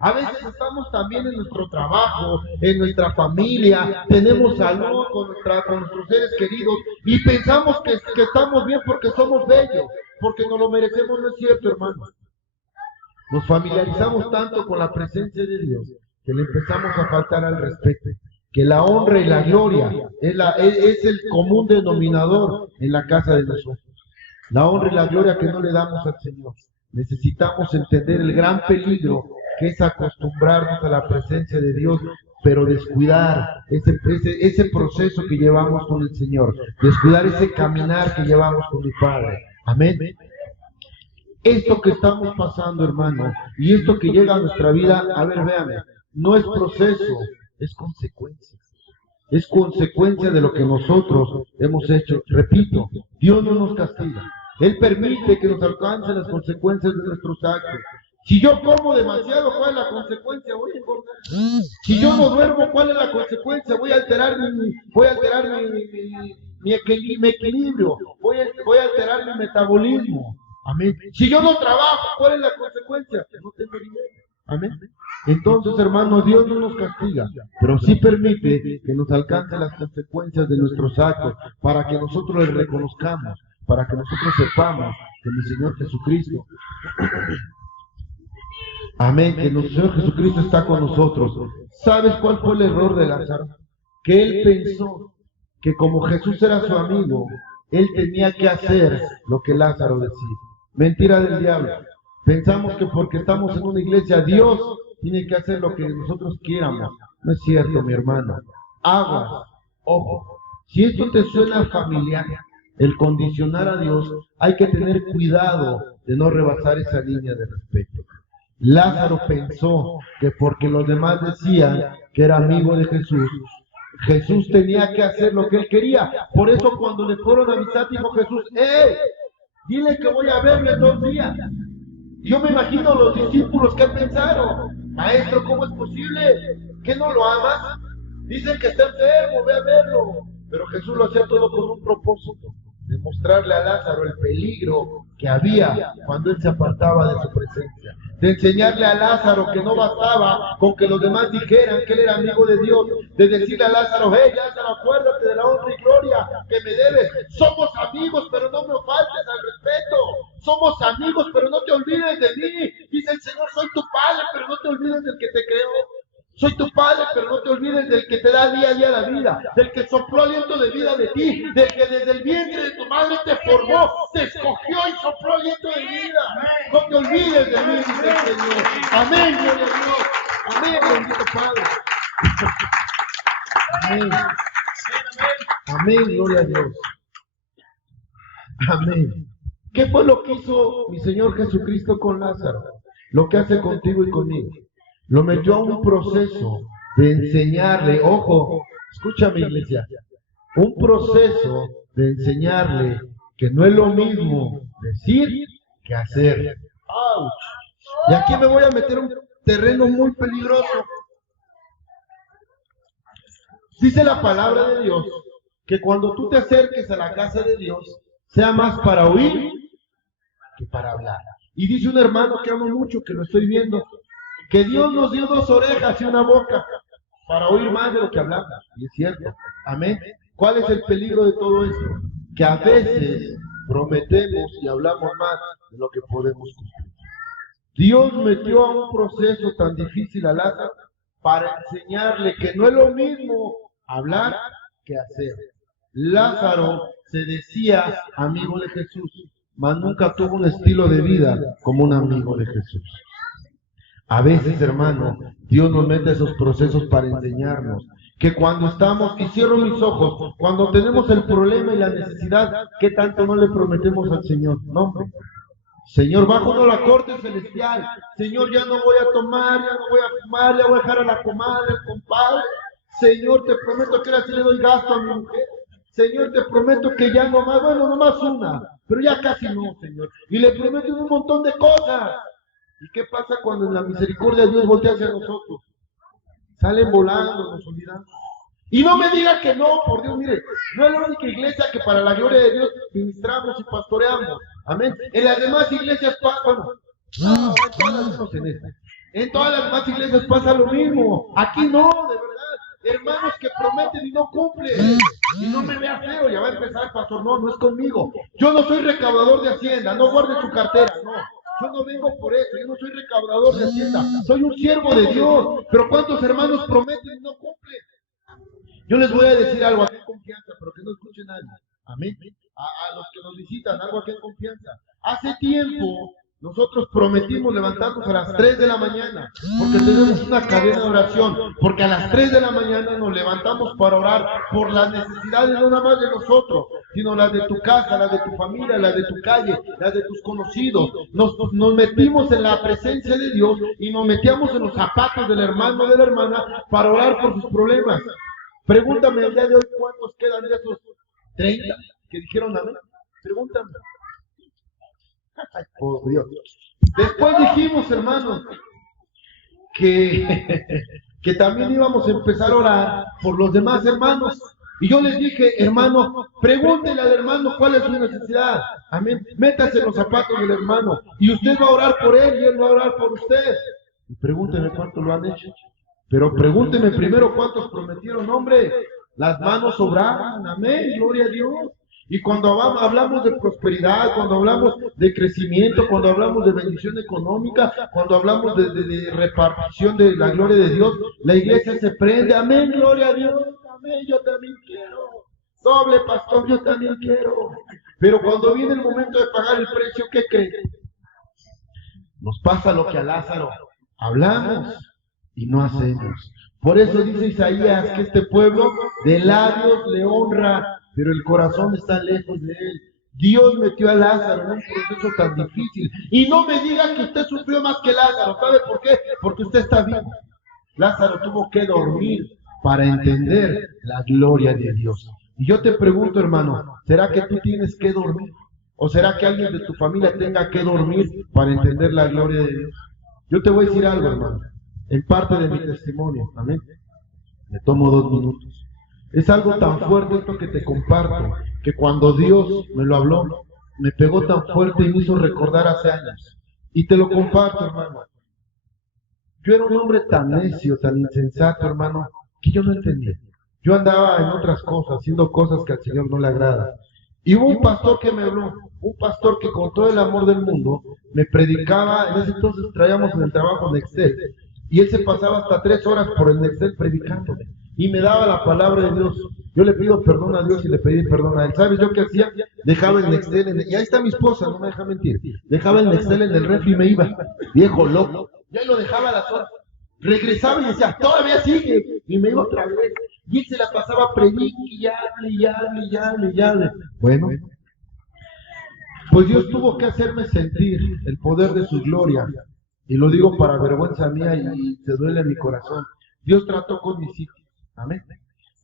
A veces estamos también en nuestro trabajo, en nuestra familia, tenemos salud con nuestros seres queridos y pensamos que estamos bien porque somos bellos, porque nos lo merecemos. No es cierto, hermano. Nos familiarizamos tanto con la presencia de Dios que le empezamos a faltar al respeto. Que la honra y la gloria es el común denominador en la casa de nosotros. La honra y la gloria que no le damos al Señor. Necesitamos entender el gran peligro que es acostumbrarnos a la presencia de Dios, pero descuidar ese proceso que llevamos con el Señor, descuidar ese caminar que llevamos con mi Padre. Amén. Esto que estamos pasando, hermano, y esto que llega a nuestra vida, a ver, véame, no es proceso, es consecuencia. Es consecuencia de lo que nosotros hemos hecho. Repito, Dios no nos castiga. Él permite que nos alcancen las consecuencias de nuestros actos. Si yo como demasiado, ¿cuál es la consecuencia? Voy a engordar. Si yo no duermo, ¿cuál es la consecuencia? Voy a alterar mi equilibrio. Voy a alterar mi metabolismo. Amén. Si yo no trabajo, ¿cuál es la consecuencia? No tengo dinero. Amén. Entonces, hermanos, Dios no nos castiga, pero sí permite que nos alcancen las consecuencias de nuestros actos para que nosotros les reconozcamos, para que nosotros sepamos que mi Señor Jesucristo, amén, que nuestro Señor Jesucristo está con nosotros. ¿Sabes cuál fue el error de Lázaro? Que él pensó que como Jesús era su amigo, él tenía que hacer lo que Lázaro decía. Mentira del diablo. Pensamos que porque estamos en una iglesia, Dios tiene que hacer lo que nosotros quieramos. No es cierto, mi hermano. Aguas, ojo. Si esto te suena familiar, el condicionar a Dios, hay que tener cuidado de no rebasar esa línea de respeto. Lázaro pensó que porque los demás decían que era amigo de Jesús, Jesús tenía que hacer lo que él quería. Por eso cuando le fueron a avisar, dijo Jesús, dile que voy a verle 2 días. Yo me imagino los discípulos que pensaron, maestro, ¿cómo es posible? ¿Que no lo amas? Dicen que está enfermo, ve a verlo. Pero Jesús lo hacía todo con un propósito, de mostrarle a Lázaro el peligro que había cuando él se apartaba de su presencia, de enseñarle a Lázaro que no bastaba con que los demás dijeran que él era amigo de Dios, de decirle a Lázaro, Lázaro, acuérdate de la honra y gloria que me debes. Somos amigos, pero no me faltes al respeto. Somos amigos, pero no te olvides de mí. Dice el Señor, soy tu Padre, pero no te olvides del que te creó. Soy tu Padre, pero no te te olvides del que te da día a día la vida, del que sopló aliento de vida de ti, del que desde el vientre de tu madre te formó, te escogió y sopló aliento de vida. No te olvides de mí, dice el Señor. Amén, gloria a Dios. Amén, bendito Padre. Amén. Amén, gloria a Dios. Amén. ¿Qué fue lo que hizo mi Señor Jesucristo con Lázaro? Lo que hace contigo y conmigo. Lo metió a un proceso de enseñarle, ojo, escúchame iglesia, un proceso de enseñarle que no es lo mismo decir que hacer. ¡Auch! Y aquí me voy a meter un terreno muy peligroso. Dice la palabra de Dios que cuando tú te acerques a la casa de Dios, sea más para oír que para hablar. Y dice un hermano que amo mucho, que lo estoy viendo, que Dios nos dio 2 orejas y una boca para oír más de lo que hablamos. Y es cierto. Amén. ¿Cuál es el peligro de todo esto? Que a veces prometemos y hablamos más de lo que podemos cumplir. Dios metió a un proceso tan difícil a Lázaro para enseñarle que no es lo mismo hablar que hacer. Lázaro se decía amigo de Jesús, mas nunca tuvo un estilo de vida como un amigo de Jesús. A veces, hermano, Dios nos mete esos procesos para enseñarnos que cuando estamos, y cierro mis ojos, cuando tenemos el problema y la necesidad, ¿qué tanto no le prometemos al Señor? No, hombre. Señor, bajo la corte celestial. Señor, ya no voy a tomar, ya no voy a fumar, ya voy a dejar a la comadre, al compadre. Señor, te prometo que ahora sí le doy gasto a mi mujer. Señor, te prometo que ya nomás, bueno, nomás una, pero ya casi no, Señor. Y le prometo un montón de cosas. ¿Y qué pasa cuando en la misericordia de Dios voltea hacia nosotros? Salen volando, nos olvidamos. Y no me diga que no, por Dios, mire, no es la única iglesia que para la gloria de Dios ministramos y pastoreamos. Amén. En las demás iglesias en todas las demás iglesias pasa lo mismo. Aquí no, de verdad. Hermanos que prometen y no cumplen. Y no me vea feo, ya va a empezar el pastor. No, no es conmigo. Yo no soy recaudador de Hacienda, no guarde tu cartera, no. Yo no vengo por eso, yo no soy recaudador de Hacienda. Soy un siervo de Dios. Pero ¿cuántos hermanos prometen y no cumplen? Yo les voy a decir algo aquí en confianza, pero que no escuche nadie. Amén. A los que nos visitan, algo aquí en confianza. Hace tiempo nosotros prometimos levantarnos a las 3 de la mañana, porque tenemos una cadena de oración, porque a las 3 de la mañana nos levantamos para orar por las necesidades no nada más de nosotros, sino las de tu casa, las de tu familia, las de tu calle, las de tus conocidos. Nos metimos en la presencia de Dios y nos metíamos en los zapatos del hermano o de la hermana para orar por sus problemas. Pregúntame el día de hoy cuántos quedan de esos 30 que dijeron amén. Pregúntame. Ay, por Dios. Después dijimos, hermanos, que también íbamos a empezar a orar por los demás hermanos. Y yo les dije, hermano, pregúntele al hermano cuál es su necesidad. Amén. Métase en los zapatos del hermano y usted va a orar por él y él va a orar por usted. Y pregúnteme cuánto lo han hecho. Pero pregúnteme primero cuántos prometieron, hombre. Las manos sobraban, amén, gloria a Dios. Y cuando hablamos de prosperidad, cuando hablamos de crecimiento, cuando hablamos de bendición económica, cuando hablamos de repartición de la gloria de Dios, la iglesia se prende, amén, gloria a Dios, amén, yo también quiero. Doble pastor, yo también quiero. Pero cuando viene el momento de pagar el precio, ¿qué creen? Nos pasa lo que a Lázaro, hablamos y no hacemos. Por eso dice Isaías que este pueblo de labios le honra, pero el corazón está lejos de él. Dios metió a Lázaro en un proceso tan difícil. Y no me diga que usted sufrió más que Lázaro. ¿Sabe por qué? Porque usted está vivo. Lázaro tuvo que dormir para entender la gloria de Dios. Y yo te pregunto, hermano, ¿será que tú tienes que dormir? ¿O será que alguien de tu familia tenga que dormir para entender la gloria de Dios? Yo te voy a decir algo, hermano, en parte de mi testimonio. Amén. Me tomo 2 minutos. Es algo tan fuerte esto que te comparto, que cuando Dios me lo habló, me pegó tan fuerte y me hizo recordar hace años. Y te lo comparto, hermano. Yo era un hombre tan necio, tan insensato, hermano, que yo no entendía. Yo andaba en otras cosas, haciendo cosas que al Señor no le agradan. Y hubo un pastor que me habló, un pastor que con todo el amor del mundo me predicaba. En ese entonces traíamos en el trabajo de Excel. Y él se pasaba hasta 3 horas por el Nextel predicándome. Y me daba la palabra de Dios. Yo le pido perdón a Dios y le pedí perdón a él. ¿Sabes yo qué hacía? Dejaba el Nextel y ahí está mi esposa, no me deja mentir. Dejaba el Nextel en el refri y me iba. Viejo loco. Ya lo dejaba a las horas. Regresaba y decía, todavía sigue. Y me iba otra vez. Y él se la pasaba predique y hable. Bueno, pues Dios tuvo que hacerme sentir el poder de su gloria. Y lo digo para vergüenza mía y se duele mi corazón. Dios trató con mis hijos. Amén.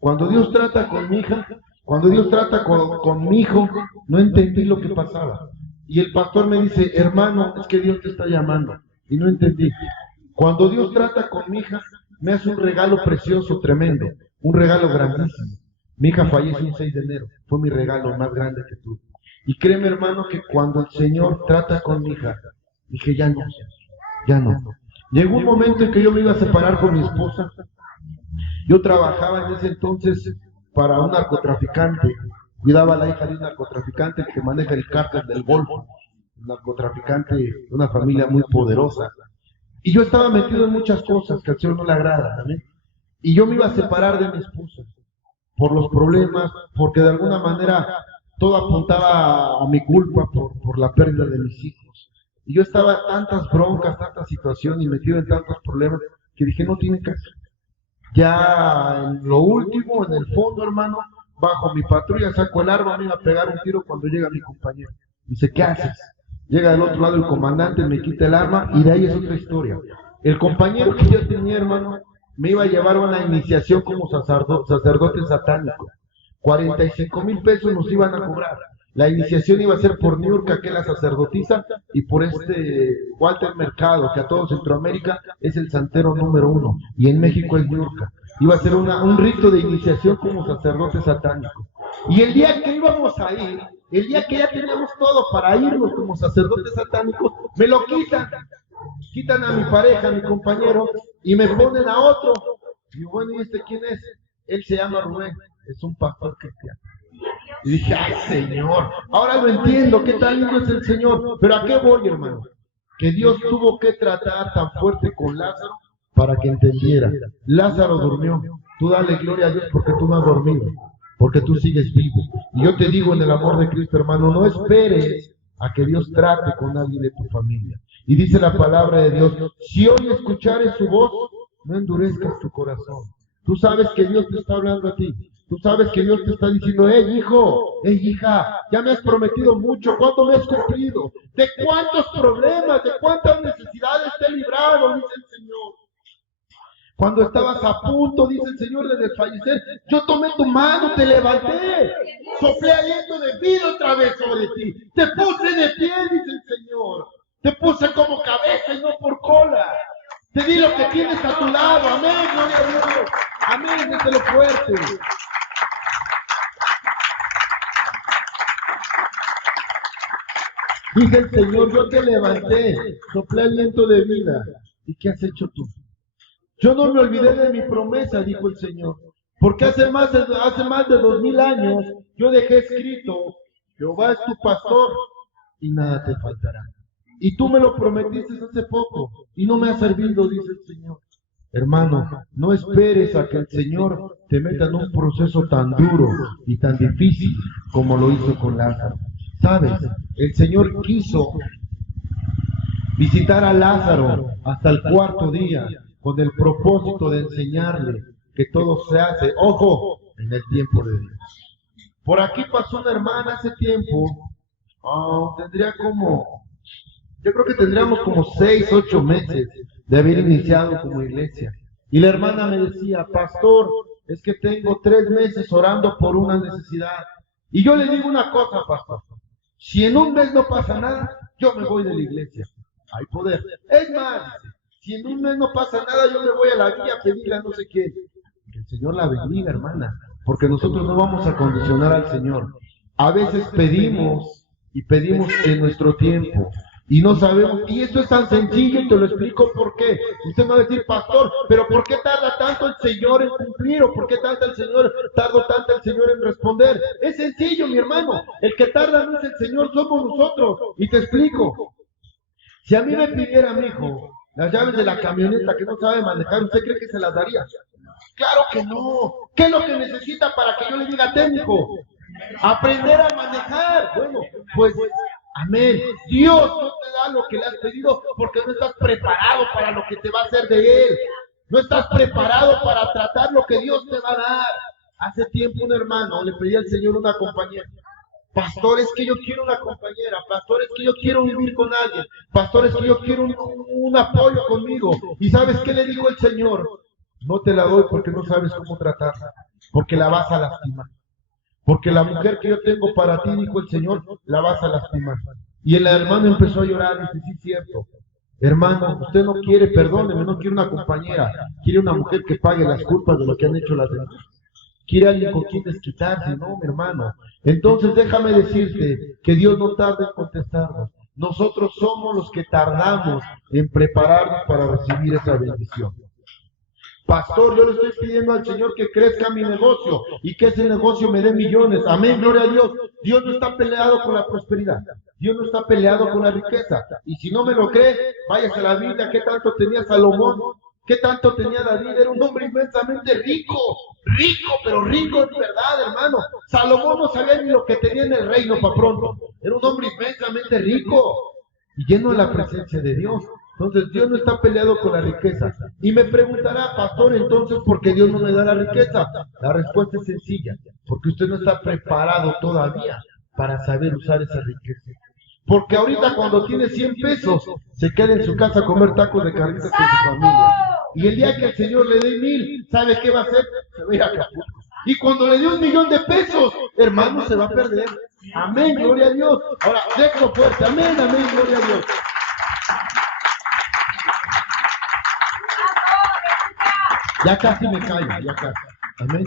Cuando Dios trata con mi hija, cuando Dios trata con mi hijo, no entendí lo que pasaba. Y el pastor me dice, hermano, es que Dios te está llamando. Y no entendí. Cuando Dios trata con mi hija, me hace un regalo precioso, tremendo. Un regalo grandísimo. Mi hija falleció un 6 de enero. Fue mi regalo más grande que tuve. Y créeme, hermano, que cuando el Señor trata con mi hija, dije, ya no. Llegó un momento en que yo me iba a separar con mi esposa. Yo trabajaba en ese entonces para un narcotraficante. Cuidaba a la hija de un narcotraficante que maneja el cártel del Golfo. Un narcotraficante de una familia muy poderosa. Y yo estaba metido en muchas cosas que al Señor no le agradan, ¿también? Y yo me iba a separar de mi esposa por los problemas, porque de alguna manera todo apuntaba a mi culpa por la pérdida de mis hijos. Y yo estaba en tantas broncas, tantas situaciones y metido en tantos problemas que dije, no tiene caso. Ya en lo último, en el fondo, hermano, bajo mi patrulla, saco el arma, me iba a pegar un tiro cuando llega mi compañero. Dice, ¿qué haces? Llega del otro lado el comandante, me quita el arma y de ahí es otra historia. El compañero que yo tenía, hermano, me iba a llevar a una iniciación como sacerdote satánico. 45,000 pesos nos iban a cobrar. La iniciación iba a ser por Niurka, que es la sacerdotisa, y por Walter Mercado, que a todo Centroamérica es el santero número 1, y en México es Niurka. Iba a ser un rito de iniciación como sacerdote satánico. Y el día que íbamos a ir, el día que ya teníamos todo para irnos como sacerdotes satánicos, me lo quitan a mi pareja, a mi compañero, y me ponen a otro. Y bueno, ¿y este quién es? Él se llama Rubén, es un pastor cristiano. Y dije, ay Señor, ahora lo entiendo, qué tan lindo es el Señor. Pero ¿a qué voy, hermano? Que Dios tuvo que tratar tan fuerte con Lázaro para que entendiera. Lázaro durmió, tú dale gloria a Dios porque tú no has dormido, porque tú sigues vivo. Y yo te digo en el amor de Cristo, hermano, no esperes a que Dios trate con alguien de tu familia. Y dice la palabra de Dios, si hoy escuchares su voz, no endurezcas tu corazón. Tú sabes que Dios te está hablando a ti. Tú sabes que Dios te está diciendo, hijo, hija, ya me has prometido mucho, ¿cuánto me has cumplido? ¿De cuántos problemas, de cuántas necesidades te he librado? Dice el Señor. Cuando estabas a punto, dice el Señor, de desfallecer, yo tomé tu mano, te levanté, soplé aliento de vida otra vez sobre ti, te puse de pie, dice el Señor, te puse como cabeza y no por cola, te di lo que tienes a tu lado, amén, gloria a Dios, amén, déselo fuerte. Dice el Señor, yo te levanté, soplé aliento de vida, ¿y qué has hecho tú? Yo no me olvidé de mi promesa, dijo el Señor, porque hace más de 2000 años yo dejé escrito, Jehová es tu pastor y nada te faltará. Y tú me lo prometiste hace poco y no me ha servido, dice el Señor. Hermano, no esperes a que el Señor te meta en un proceso tan duro y tan difícil como lo hizo con Lázaro. ¿Sabes? El Señor quiso visitar a Lázaro hasta el 4.º día, con el propósito de enseñarle que todo se hace, ojo, en el tiempo de Dios. Por aquí pasó una hermana hace tiempo, yo creo que tendríamos como 6, 8 meses de haber iniciado como iglesia. Y la hermana me decía, pastor, es que tengo 3 meses orando por una necesidad. Y yo le digo una cosa, pastor, si en un mes no pasa nada, yo me voy de la iglesia. Hay poder. Es más, si en un mes no pasa nada, yo me voy a la guía a pedirle a no sé qué. Que el Señor la bendiga, hermana, porque nosotros no vamos a condicionar al Señor. A veces pedimos y pedimos en nuestro tiempo y no sabemos, y esto es tan sencillo y te lo explico por qué. Usted me va a decir, pastor, pero ¿por qué tarda tanto el Señor en cumplir? ¿O por qué tarda tanto el Señor en responder? Es sencillo, mi hermano, el que tarda no es el Señor, somos nosotros. Y te explico. Si a mí me pidiera mi hijo las llaves de la camioneta que no sabe manejar, ¿usted cree que se las daría? Claro que no. ¿Qué es lo que necesita para que yo le diga técnico? Aprender a manejar. Bueno, pues, amén. Dios no te da lo que le has pedido porque no estás preparado para lo que te va a hacer de Él. No estás preparado para tratar lo que Dios te va a dar. Hace tiempo un hermano le pedía al Señor una compañera. Pastor, es que yo quiero una compañera. Pastor, es que yo quiero vivir con alguien. Pastor, es que yo quiero un apoyo conmigo. ¿Y sabes qué le dijo el Señor? No te la doy porque no sabes cómo tratarla. Porque la vas a lastimar. Porque la mujer que yo tengo para ti, dijo el Señor, la vas a lastimar. Y el hermano empezó a llorar y dice, sí, es cierto. Hermano, usted no quiere, perdóneme, no quiere una compañera. Quiere una mujer que pague las culpas de lo que han hecho las demás. Quiere alguien con quien desquitarse, no, mi hermano. Entonces déjame decirte que Dios no tarda en contestarnos. Nosotros somos los que tardamos en prepararnos para recibir esa bendición. Pastor, yo le estoy pidiendo al Señor que crezca mi negocio y que ese negocio me dé millones. Amén, gloria a Dios. Dios no está peleado con la prosperidad. Dios no está peleado con la riqueza. Y si no me lo cree, váyase a la Biblia. ¿Qué tanto tenía Salomón? ¿Qué tanto tenía David? Era un hombre inmensamente rico. Rico, pero rico en verdad, hermano. Salomón no sabía ni lo que tenía en el reino para pronto. Era un hombre inmensamente rico y lleno de la presencia de Dios. Entonces Dios no está peleado con la riqueza. Y me preguntará, pastor, entonces, ¿por qué Dios no me da la riqueza? La respuesta es sencilla, porque usted no está preparado todavía para saber usar esa riqueza. Porque ahorita cuando tiene 100 pesos, se queda en su casa a comer tacos de carnitas con su familia. Y el día que el Señor le dé 1000, ¿sabe qué va a hacer? Se va a ir a Acapulco. Y cuando le dé 1,000,000 de pesos, hermano, se va a perder. Amén, gloria a Dios. Ahora, déjalo fuerte, amén, amén, gloria a Dios. Ya casi me callo, ya casi. Amén.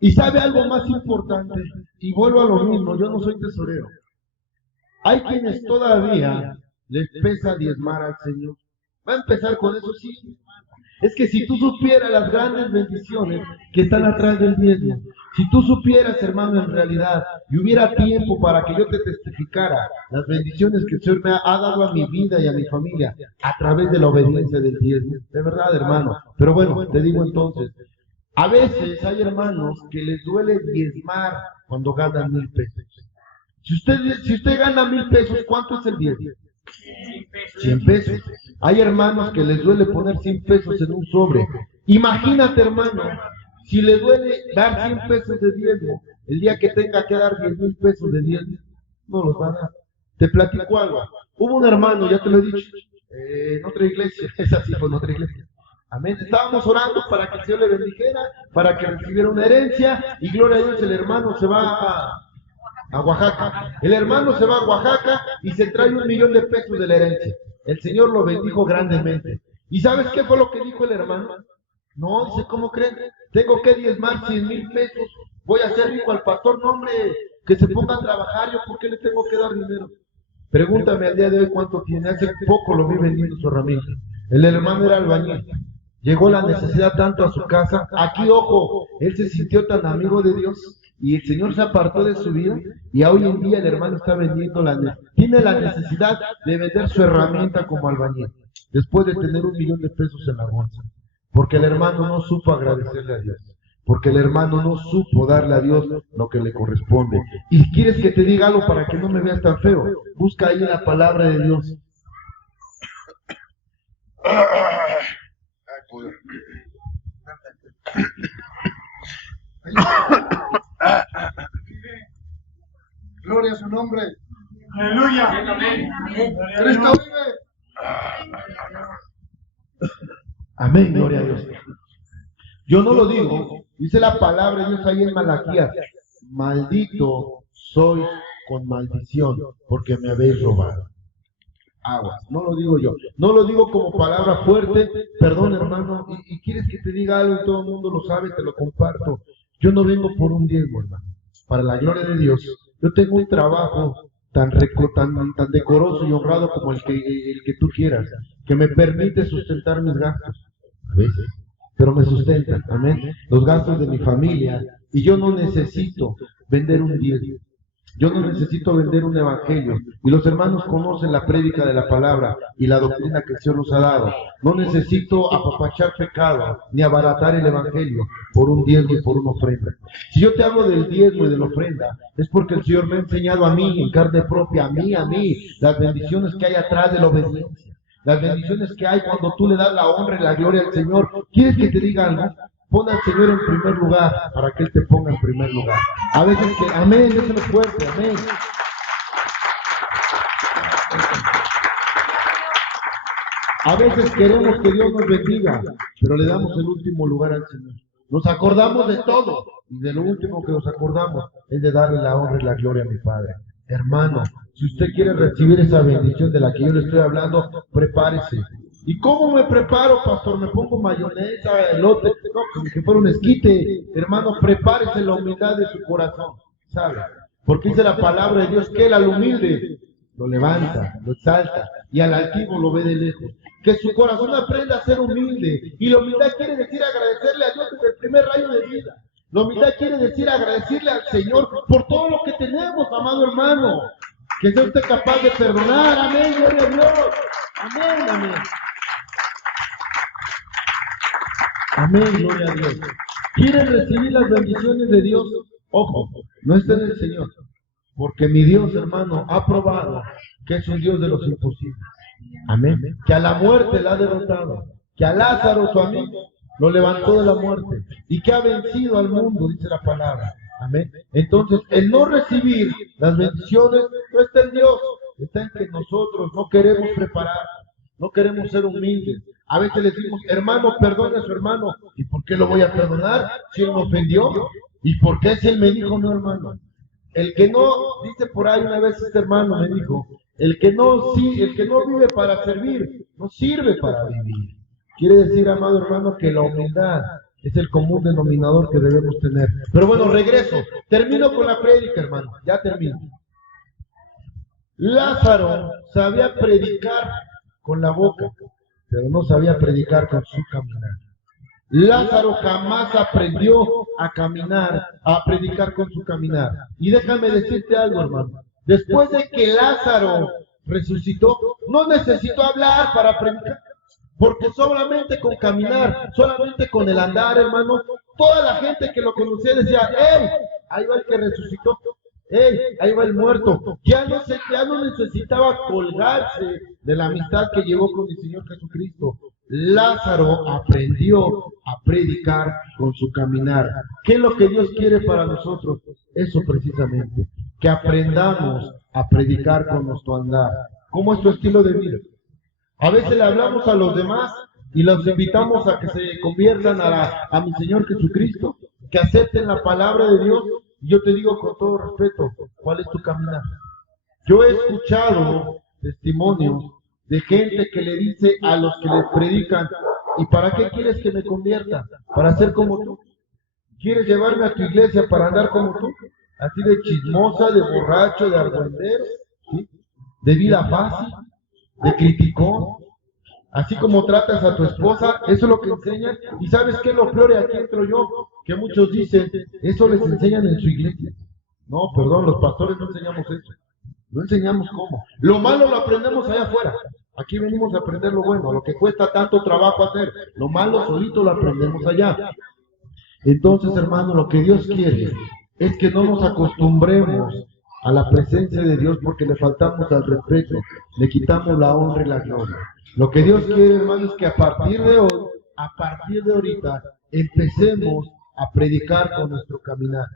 Y sabe algo más importante, y vuelvo a lo mismo, yo no soy tesorero. Hay quienes todavía les pesa diezmar al Señor. Va a empezar con eso, sí. Es que si tú supieras las grandes bendiciones que están atrás del diezmo, si tú supieras, hermano, en realidad, y hubiera tiempo para que yo te testificara las bendiciones que el Señor me ha dado a mi vida y a mi familia a través de la obediencia del diezmo. De verdad, hermano. Pero bueno, te digo entonces, a veces hay hermanos que les duele diezmar cuando ganan 1,000 pesos. Si usted gana 1,000 pesos, ¿cuánto es el diezmo? 100 pesos. Hay hermanos que les duele poner 100 pesos en un sobre. Imagínate, hermano, si le duele dar 100 pesos de diezmo, el día que tenga que dar 10,000 pesos de diezmo, no los va a dar. Te platico algo. Hubo un hermano, ya te lo he dicho, en otra iglesia, es así, fue en otra iglesia. Amén. Estábamos orando para que el Señor le bendijera, para que recibiera una herencia, y gloria a Dios, el hermano se va a Oaxaca. El hermano se va a Oaxaca y se trae 1,000,000 de pesos de la herencia. El Señor lo bendijo grandemente. ¿Y sabes qué fue lo que dijo el hermano? No, dice, ¿cómo creen? Tengo que diezmar 100,000 pesos. Voy a hacer rico al pastor. No, hombre, que se ponga a trabajar. ¿Yo por qué le tengo que dar dinero? Pregúntame al día de hoy cuánto tiene. Hace poco lo vi vendiendo su herramienta. El hermano era albañil. Llegó la necesidad tanto a su casa. Aquí, ojo, él se sintió tan amigo de Dios y el Señor se apartó de su vida y hoy en día el hermano está vendiendo tiene la necesidad de vender su herramienta como albañil después de tener 1,000,000 de pesos en la bolsa, porque el hermano no supo agradecerle a Dios, porque el hermano no supo darle a Dios lo que le corresponde. Y quieres que te diga algo para que no me veas tan feo, busca ahí la palabra de Dios. Gloria a su nombre. Aleluya. Cristo vive. Amén, gloria a Dios. Yo no lo digo, dice la palabra de Dios ahí en Malaquías: maldito sois con maldición, porque me habéis robado. Aguas, no lo digo yo, no lo digo como palabra fuerte, perdón hermano, y quieres que te diga algo y todo el mundo lo sabe, te lo comparto. Yo no vengo por un diezmo, hermano, para la gloria de Dios. Yo tengo un trabajo tan decoroso y honrado como el que tú quieras, que me permite sustentar mis gastos, a veces, pero me sustentan, amén, los gastos de mi familia, y yo no necesito vender un diezmo. Yo no necesito vender un evangelio. Y los hermanos conocen la prédica de la palabra y la doctrina que el Señor nos ha dado. No necesito apapachar pecado ni abaratar el evangelio por un diezmo y por una ofrenda. Si yo te hablo del diezmo y de la ofrenda, es porque el Señor me ha enseñado a mí, en carne propia, a mí, las bendiciones que hay atrás de la obediencia. Las bendiciones que hay cuando tú le das la honra y la gloria al Señor. ¿Quieres que te diga algo? Pon al Señor en primer lugar para que Él te ponga en primer lugar. A veces que, amén, déselo fuerte, amén. A veces queremos que Dios nos bendiga, pero le damos el último lugar al Señor. Nos acordamos de todo, y de lo último que nos acordamos es de darle la honra y la gloria a mi Padre. Hermano, si usted quiere recibir esa bendición de la que yo le estoy hablando, prepárese. ¿Y cómo me preparo, pastor? ¿Me pongo mayonesa, elote? No, como que fuera un esquite. Hermano, prepárese la humildad de su corazón, ¿sabe? Porque dice la palabra de Dios que Él al humilde lo levanta, lo exalta, y al altivo lo ve de lejos. Que su corazón aprenda a ser humilde. Y la humildad quiere decir agradecerle a Dios desde el primer rayo de vida. La humildad quiere decir agradecerle al Señor por todo lo que tenemos, amado hermano. Que sea usted capaz de perdonar. Amén, gloria a Dios. Amén, amén. Amén, gloria a Dios. ¿Quieren recibir las bendiciones de Dios? Ojo, no está en el Señor. Porque mi Dios, hermano, ha probado que es un Dios de los imposibles. Amén. Que a la muerte la ha derrotado. Que a Lázaro, su amigo, lo levantó de la muerte. Y que ha vencido al mundo, dice la palabra. Amén. Entonces, el no recibir las bendiciones no está en Dios. Está en que nosotros no queremos preparar. No queremos ser humildes. A veces le decimos, hermano, perdone a su hermano. ¿Y por qué lo voy a perdonar si él me ofendió? ¿Y por qué si él me dijo no, hermano? El que no, dice por ahí una vez este hermano me dijo, el que no vive para servir, no sirve para vivir. Quiere decir, amado hermano, que la humildad es el común denominador que debemos tener. Pero bueno, regreso. Termino con la prédica, hermano. Ya termino. Lázaro sabía predicar con la boca, pero no sabía predicar con su caminar. Lázaro jamás aprendió a caminar, a predicar con su caminar. Y déjame decirte algo, hermano. Después de que Lázaro resucitó, no necesitó hablar para predicar. Porque solamente con caminar, solamente con el andar, hermano, toda la gente que lo conocía decía, ¡hey! Ahí va el que resucitó. ¡Hey! Ahí va el muerto. Ya no necesitaba colgarse de la amistad que llevó con el Señor Jesucristo. Lázaro aprendió a predicar con su caminar. ¿Qué es lo que Dios quiere para nosotros? Eso precisamente, que aprendamos a predicar con nuestro andar. ¿Cómo es tu estilo de vida? A veces le hablamos a los demás y los invitamos a que se conviertan a mi Señor Jesucristo, que acepten la palabra de Dios. Y yo te digo con todo respeto, ¿cuál es tu caminar? Yo he escuchado testimonios de gente que le dice a los que le predican, ¿y para qué quieres que me convierta? ¿Para ser como tú? ¿Quieres llevarme a tu iglesia para andar como tú? Así de chismosa, de borracho, de argüendero, ¿sí? De vida fácil, de criticón. Así como tratas a tu esposa, eso es lo que enseñan. ¿Y sabes qué es lo peor? Y aquí entro yo, que muchos dicen, eso les enseñan en su iglesia. No, perdón, los pastores no enseñamos eso. No enseñamos cómo. Lo malo lo aprendemos allá afuera. Aquí venimos a aprender lo bueno, lo que cuesta tanto trabajo hacer. Lo malo solito lo aprendemos allá. Entonces, hermano, lo que Dios quiere es que no nos acostumbremos a la presencia de Dios porque le faltamos al respeto, le quitamos la honra y la gloria. Lo que Dios quiere, hermano, es que a partir de hoy, a partir de ahorita, empecemos a predicar con nuestro caminar.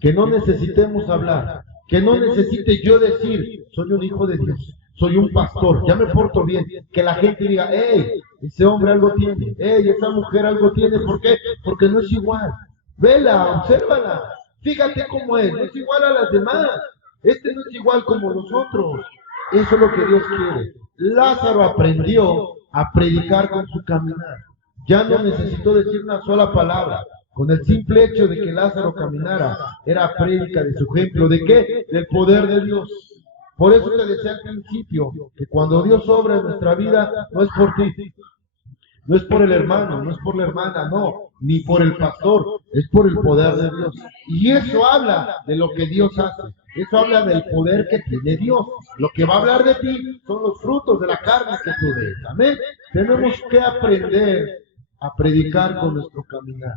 Que no necesitemos hablar, que no necesite yo decir, soy un hijo de Dios, soy un pastor, ya me porto bien. Que la gente diga, hey, ese hombre algo tiene, hey, esa mujer algo tiene. ¿Por qué? Porque no es igual. Vela, obsérvala, fíjate cómo es, no es igual a las demás. Este no es igual como los otros. Eso es lo que Dios quiere. Lázaro aprendió a predicar con su caminar. Ya no necesitó decir una sola palabra. Con el simple hecho de que Lázaro caminara, era prédica de su ejemplo. ¿De qué? Del poder de Dios. Por eso te decía al principio, que cuando Dios obra en nuestra vida, no es por ti. No es por el hermano, no es por la hermana, no, ni por el pastor, es por el poder de Dios. Y eso habla de lo que Dios hace. Eso habla del poder que tiene Dios. Lo que va a hablar de ti son los frutos de la carne que tú ves. Amén. Tenemos que aprender a predicar con nuestro caminar.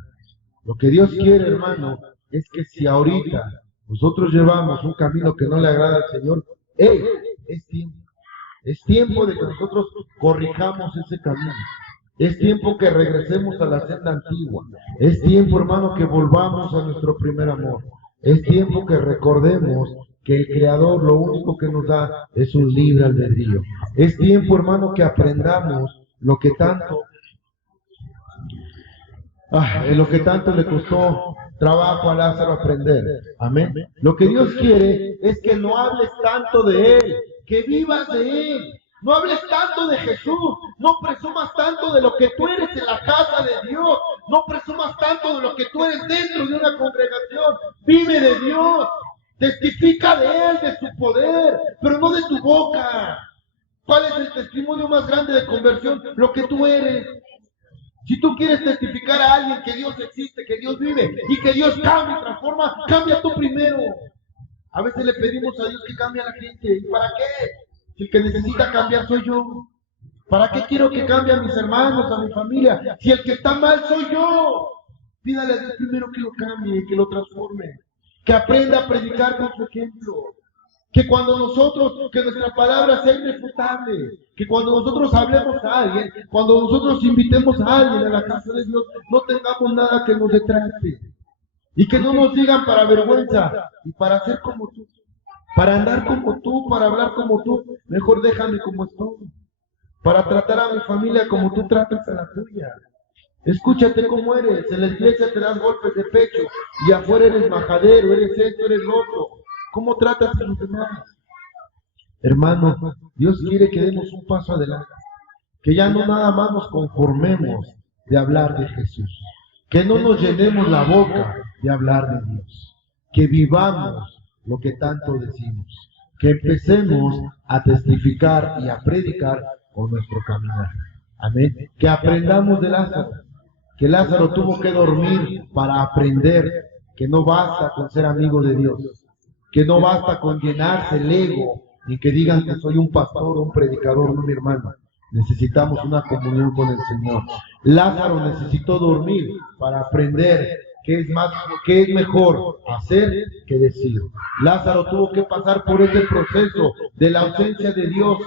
Lo que Dios quiere, hermano, es que si ahorita nosotros llevamos un camino que no le agrada al Señor, es tiempo. Es tiempo de que nosotros corrijamos ese camino. Es tiempo que regresemos a la senda antigua. Es tiempo, hermano, que volvamos a nuestro primer amor. Es tiempo que recordemos que el Creador lo único que nos da es un libre albedrío. Es tiempo, hermano, que aprendamos lo que tanto le costó trabajo a Lázaro aprender. Amén. Lo que Dios quiere es que no hables tanto de Él, que vivas de Él. No hables tanto de Jesús, no presumas tanto de lo que tú eres en la casa de Dios, no presumas tanto de lo que tú eres dentro de una congregación. Vive de Dios, testifica de Él, de su poder, pero no de tu boca. ¿Cuál es el testimonio más grande de conversión? Lo que tú eres. Si tú quieres testificar a alguien que Dios existe, que Dios vive y que Dios cambia y transforma, cambia tú primero. A veces le pedimos a Dios que cambie a la gente. ¿Y para qué? Si el que necesita cambiar soy yo. ¿Para qué quiero que cambie a mis hermanos, a mi familia? Si el que está mal soy yo. Pídale a Dios primero que lo cambie, que lo transforme. Que aprenda a predicar con su ejemplo. Que cuando nosotros, que nuestra palabra sea irrefutable. Que cuando nosotros hablemos a alguien, cuando nosotros invitemos a alguien a la casa de Dios, no tengamos nada que nos detrate. Y que no nos digan para vergüenza y para ser como tú. Para andar como tú, para hablar como tú, mejor déjame como estoy. Para tratar a mi familia como tú tratas a la tuya. Escúchate cómo eres. En la iglesia te das golpes de pecho y afuera eres majadero, eres esto, eres lo otro. ¿Cómo tratas a los demás? Hermano, Dios quiere que demos un paso adelante. Que ya no nada más nos conformemos de hablar de Jesús. Que no nos llenemos la boca de hablar de Dios. Que vivamos lo que tanto decimos, que empecemos a testificar y a predicar con nuestro caminar. Amén. Que aprendamos de Lázaro, que Lázaro tuvo que dormir para aprender que no basta con ser amigo de Dios, que no basta con llenarse el ego, ni que digan que soy un pastor o un predicador, no, mi hermano. Necesitamos una comunión con el Señor. Lázaro necesitó dormir para aprender que es mejor hacer que decir. Lázaro tuvo que pasar por ese proceso de la ausencia de Dios.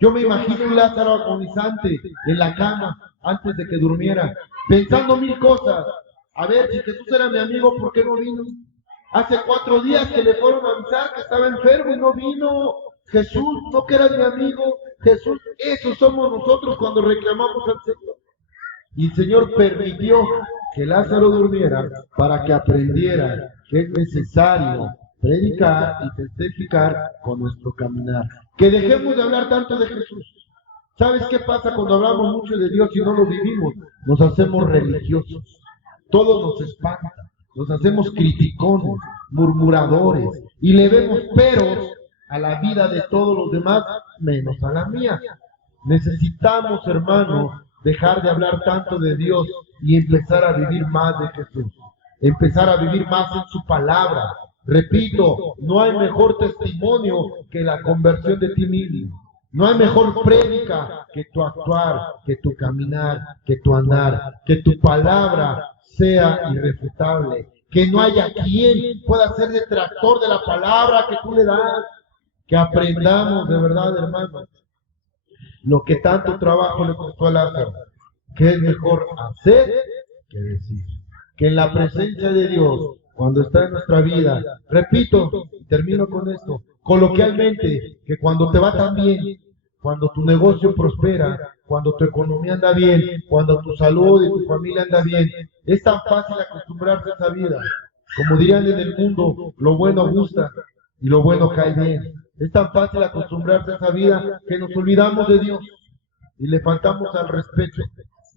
Yo me imagino un Lázaro agonizante en la cama antes de que durmiera, pensando mil cosas. A ver, si Jesús era mi amigo, ¿por qué no vino? Hace 4 días que le fueron a avisar que estaba enfermo y no vino. Jesús, no que era mi amigo. Jesús, eso somos nosotros cuando reclamamos al Señor. Y el Señor permitió que Lázaro durmiera para que aprendiera que es necesario predicar y testificar con nuestro caminar. Que dejemos de hablar tanto de Jesús. ¿Sabes qué pasa cuando hablamos mucho de Dios y no lo vivimos? Nos hacemos religiosos. Todo nos espanta. Nos hacemos criticones, murmuradores y le vemos peros a la vida de todos los demás, menos a la mía. Necesitamos, hermanos, dejar de hablar tanto de Dios y empezar a vivir más de Jesús. Empezar a vivir más en su palabra. Repito, no hay mejor testimonio que la conversión de ti mismo. No hay mejor prédica que tu actuar, que tu caminar, que tu andar, que tu palabra sea irrefutable. Que no haya quien pueda ser detractor de la palabra que tú le das. Que aprendamos de verdad, hermanos, lo que tanto trabajo le costó a Lázaro, que es mejor hacer que decir. Que en la presencia de Dios, cuando está en nuestra vida, repito, y termino con esto, coloquialmente, que cuando te va tan bien, cuando tu negocio prospera, cuando tu economía anda bien, cuando tu salud y tu familia anda bien, es tan fácil acostumbrarse a esa vida. Como dirían en el mundo, lo bueno gusta y lo bueno cae bien. Es tan fácil acostumbrarse a esa vida que nos olvidamos de Dios y le faltamos al respeto,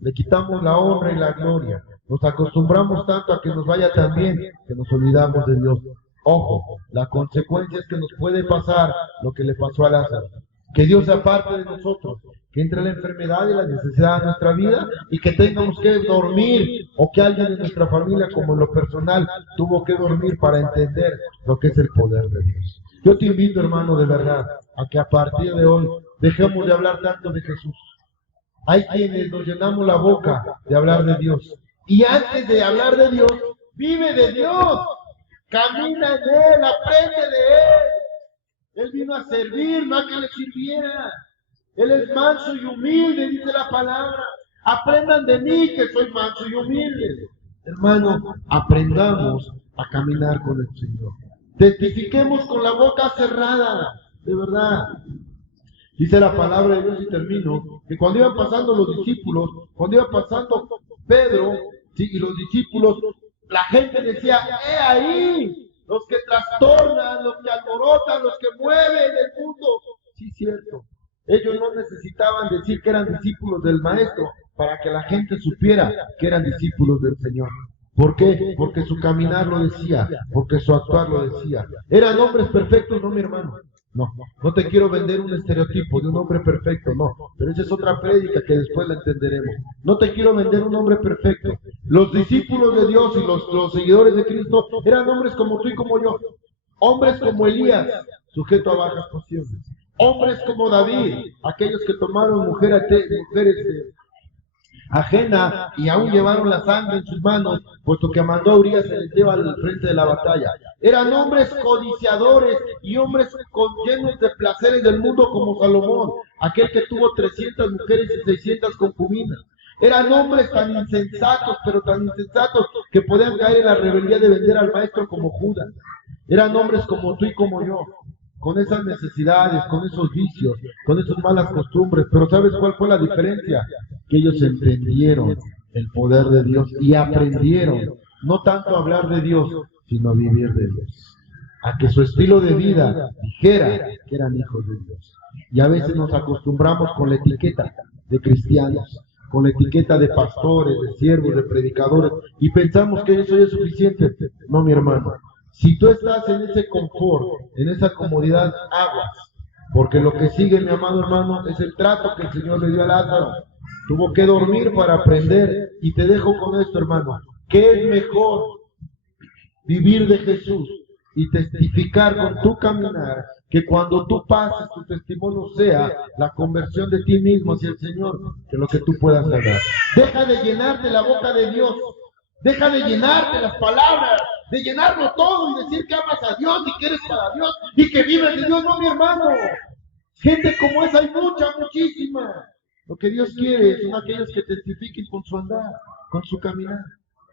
le quitamos la honra y la gloria. Nos acostumbramos tanto a que nos vaya tan bien que nos olvidamos de Dios. Ojo, la consecuencia es que nos puede pasar lo que le pasó a Lázaro. Que Dios se aparte de nosotros, que entre la enfermedad y la necesidad de nuestra vida y que tengamos que dormir, o que alguien de nuestra familia, como en lo personal, tuvo que dormir para entender lo que es el poder de Dios. Yo te invito, hermano, de verdad, a que a partir de hoy dejemos de hablar tanto de Jesús. Hay quienes nos llenamos la boca de hablar de Dios, y antes de hablar de Dios, vive de Dios, camina en Él, aprende de Él. Él vino a servir, no a que le sirviera. Él es manso y humilde, dice la palabra. Aprendan de mí, que soy manso y humilde. Hermano, aprendamos a caminar con el Señor. Testifiquemos con la boca cerrada, de verdad. Dice la palabra de Dios, y termino, que cuando iban pasando los discípulos, cuando iba pasando Pedro, ¿sí?, y los discípulos, la gente decía: ahí, los que trastornan, los que alborotan, los que mueven el mundo. Sí, cierto. Ellos no necesitaban decir que eran discípulos del Maestro para que la gente supiera que eran discípulos del Señor. ¿Por qué? Porque su caminar lo decía, porque su actuar lo decía. ¿Eran hombres perfectos? No, mi hermano. No te quiero vender un estereotipo de un hombre perfecto, no. Pero esa es otra prédica que después la entenderemos. No te quiero vender un hombre perfecto. Los discípulos de Dios y los seguidores de Cristo eran hombres como tú y como yo. Hombres como Elías, sujeto a bajas pasiones. Hombres como David, aquellos que tomaron mujeres ajena y aún llevaron la sangre en sus manos, puesto que mandó a Urías se les lleva al frente de la batalla. Eran hombres codiciadores y hombres llenos de placeres del mundo, como Salomón, aquel que tuvo 300 mujeres y 600 concubinas. Eran hombres tan insensatos, pero tan insensatos, que podían caer en la rebeldía de vender al Maestro, como Judas. Eran hombres como tú y como yo, con esas necesidades, con esos vicios, con esas malas costumbres. Pero ¿sabes cuál fue la diferencia? Que ellos entendieron el poder de Dios y aprendieron no tanto a hablar de Dios, sino a vivir de Dios. A que su estilo de vida dijera que eran hijos de Dios. Y a veces nos acostumbramos con la etiqueta de cristianos, con la etiqueta de pastores, de siervos, de predicadores, y pensamos que eso ya es suficiente. No, mi hermano. Si tú estás en ese confort, en esa comodidad, aguas. Porque lo que sigue, mi amado hermano, es el trato que el Señor le dio a Lázaro. Tuvo que dormir para aprender. Y te dejo con esto, hermano. ¿Qué es mejor? Vivir de Jesús y testificar con tu caminar, que cuando tú pases, tu testimonio sea la conversión de ti mismo hacia el Señor, que lo que tú puedas hablar. Deja de llenarte la boca de Dios. Deja de llenarte las palabras, de llenarlo todo y decir que amas a Dios y que eres para Dios y que vives de Dios. No, mi hermano. Gente como esa hay muchísima. Lo que Dios quiere son aquellos que testifiquen con su andar, con su caminar.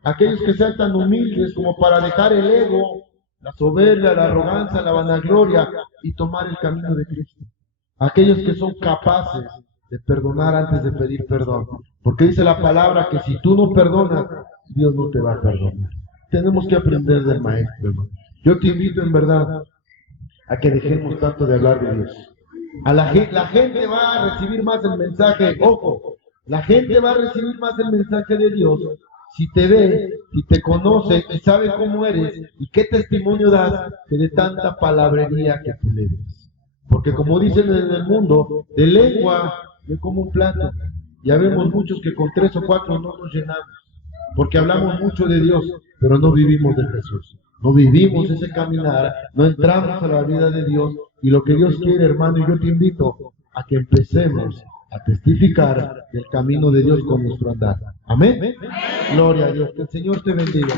Aquellos que sean tan humildes como para dejar el ego, la soberbia, la arrogancia, la vanagloria y tomar el camino de Cristo. Aquellos que son capaces de perdonar antes de pedir perdón. Porque dice la palabra que si tú no perdonas, Dios no te va a perdonar. Tenemos que aprender del Maestro, hermano. Yo te invito en verdad a que dejemos tanto de hablar de Dios. La gente va a recibir más el mensaje, ojo, la gente va a recibir más el mensaje de Dios si te ve, si te conoce y sabe cómo eres y qué testimonio das, que de tanta palabrería que tú le des. Porque como dicen en el mundo, de lengua es como un plato. Ya vemos muchos que con 3 o 4 no nos llenamos. Porque hablamos mucho de Dios, pero no vivimos de Jesús. No vivimos ese caminar, no entramos a la vida de Dios. Y lo que Dios quiere, hermano, y yo te invito a que empecemos a testificar del camino de Dios con nuestro andar. Amén. Gloria a Dios. Que el Señor te bendiga.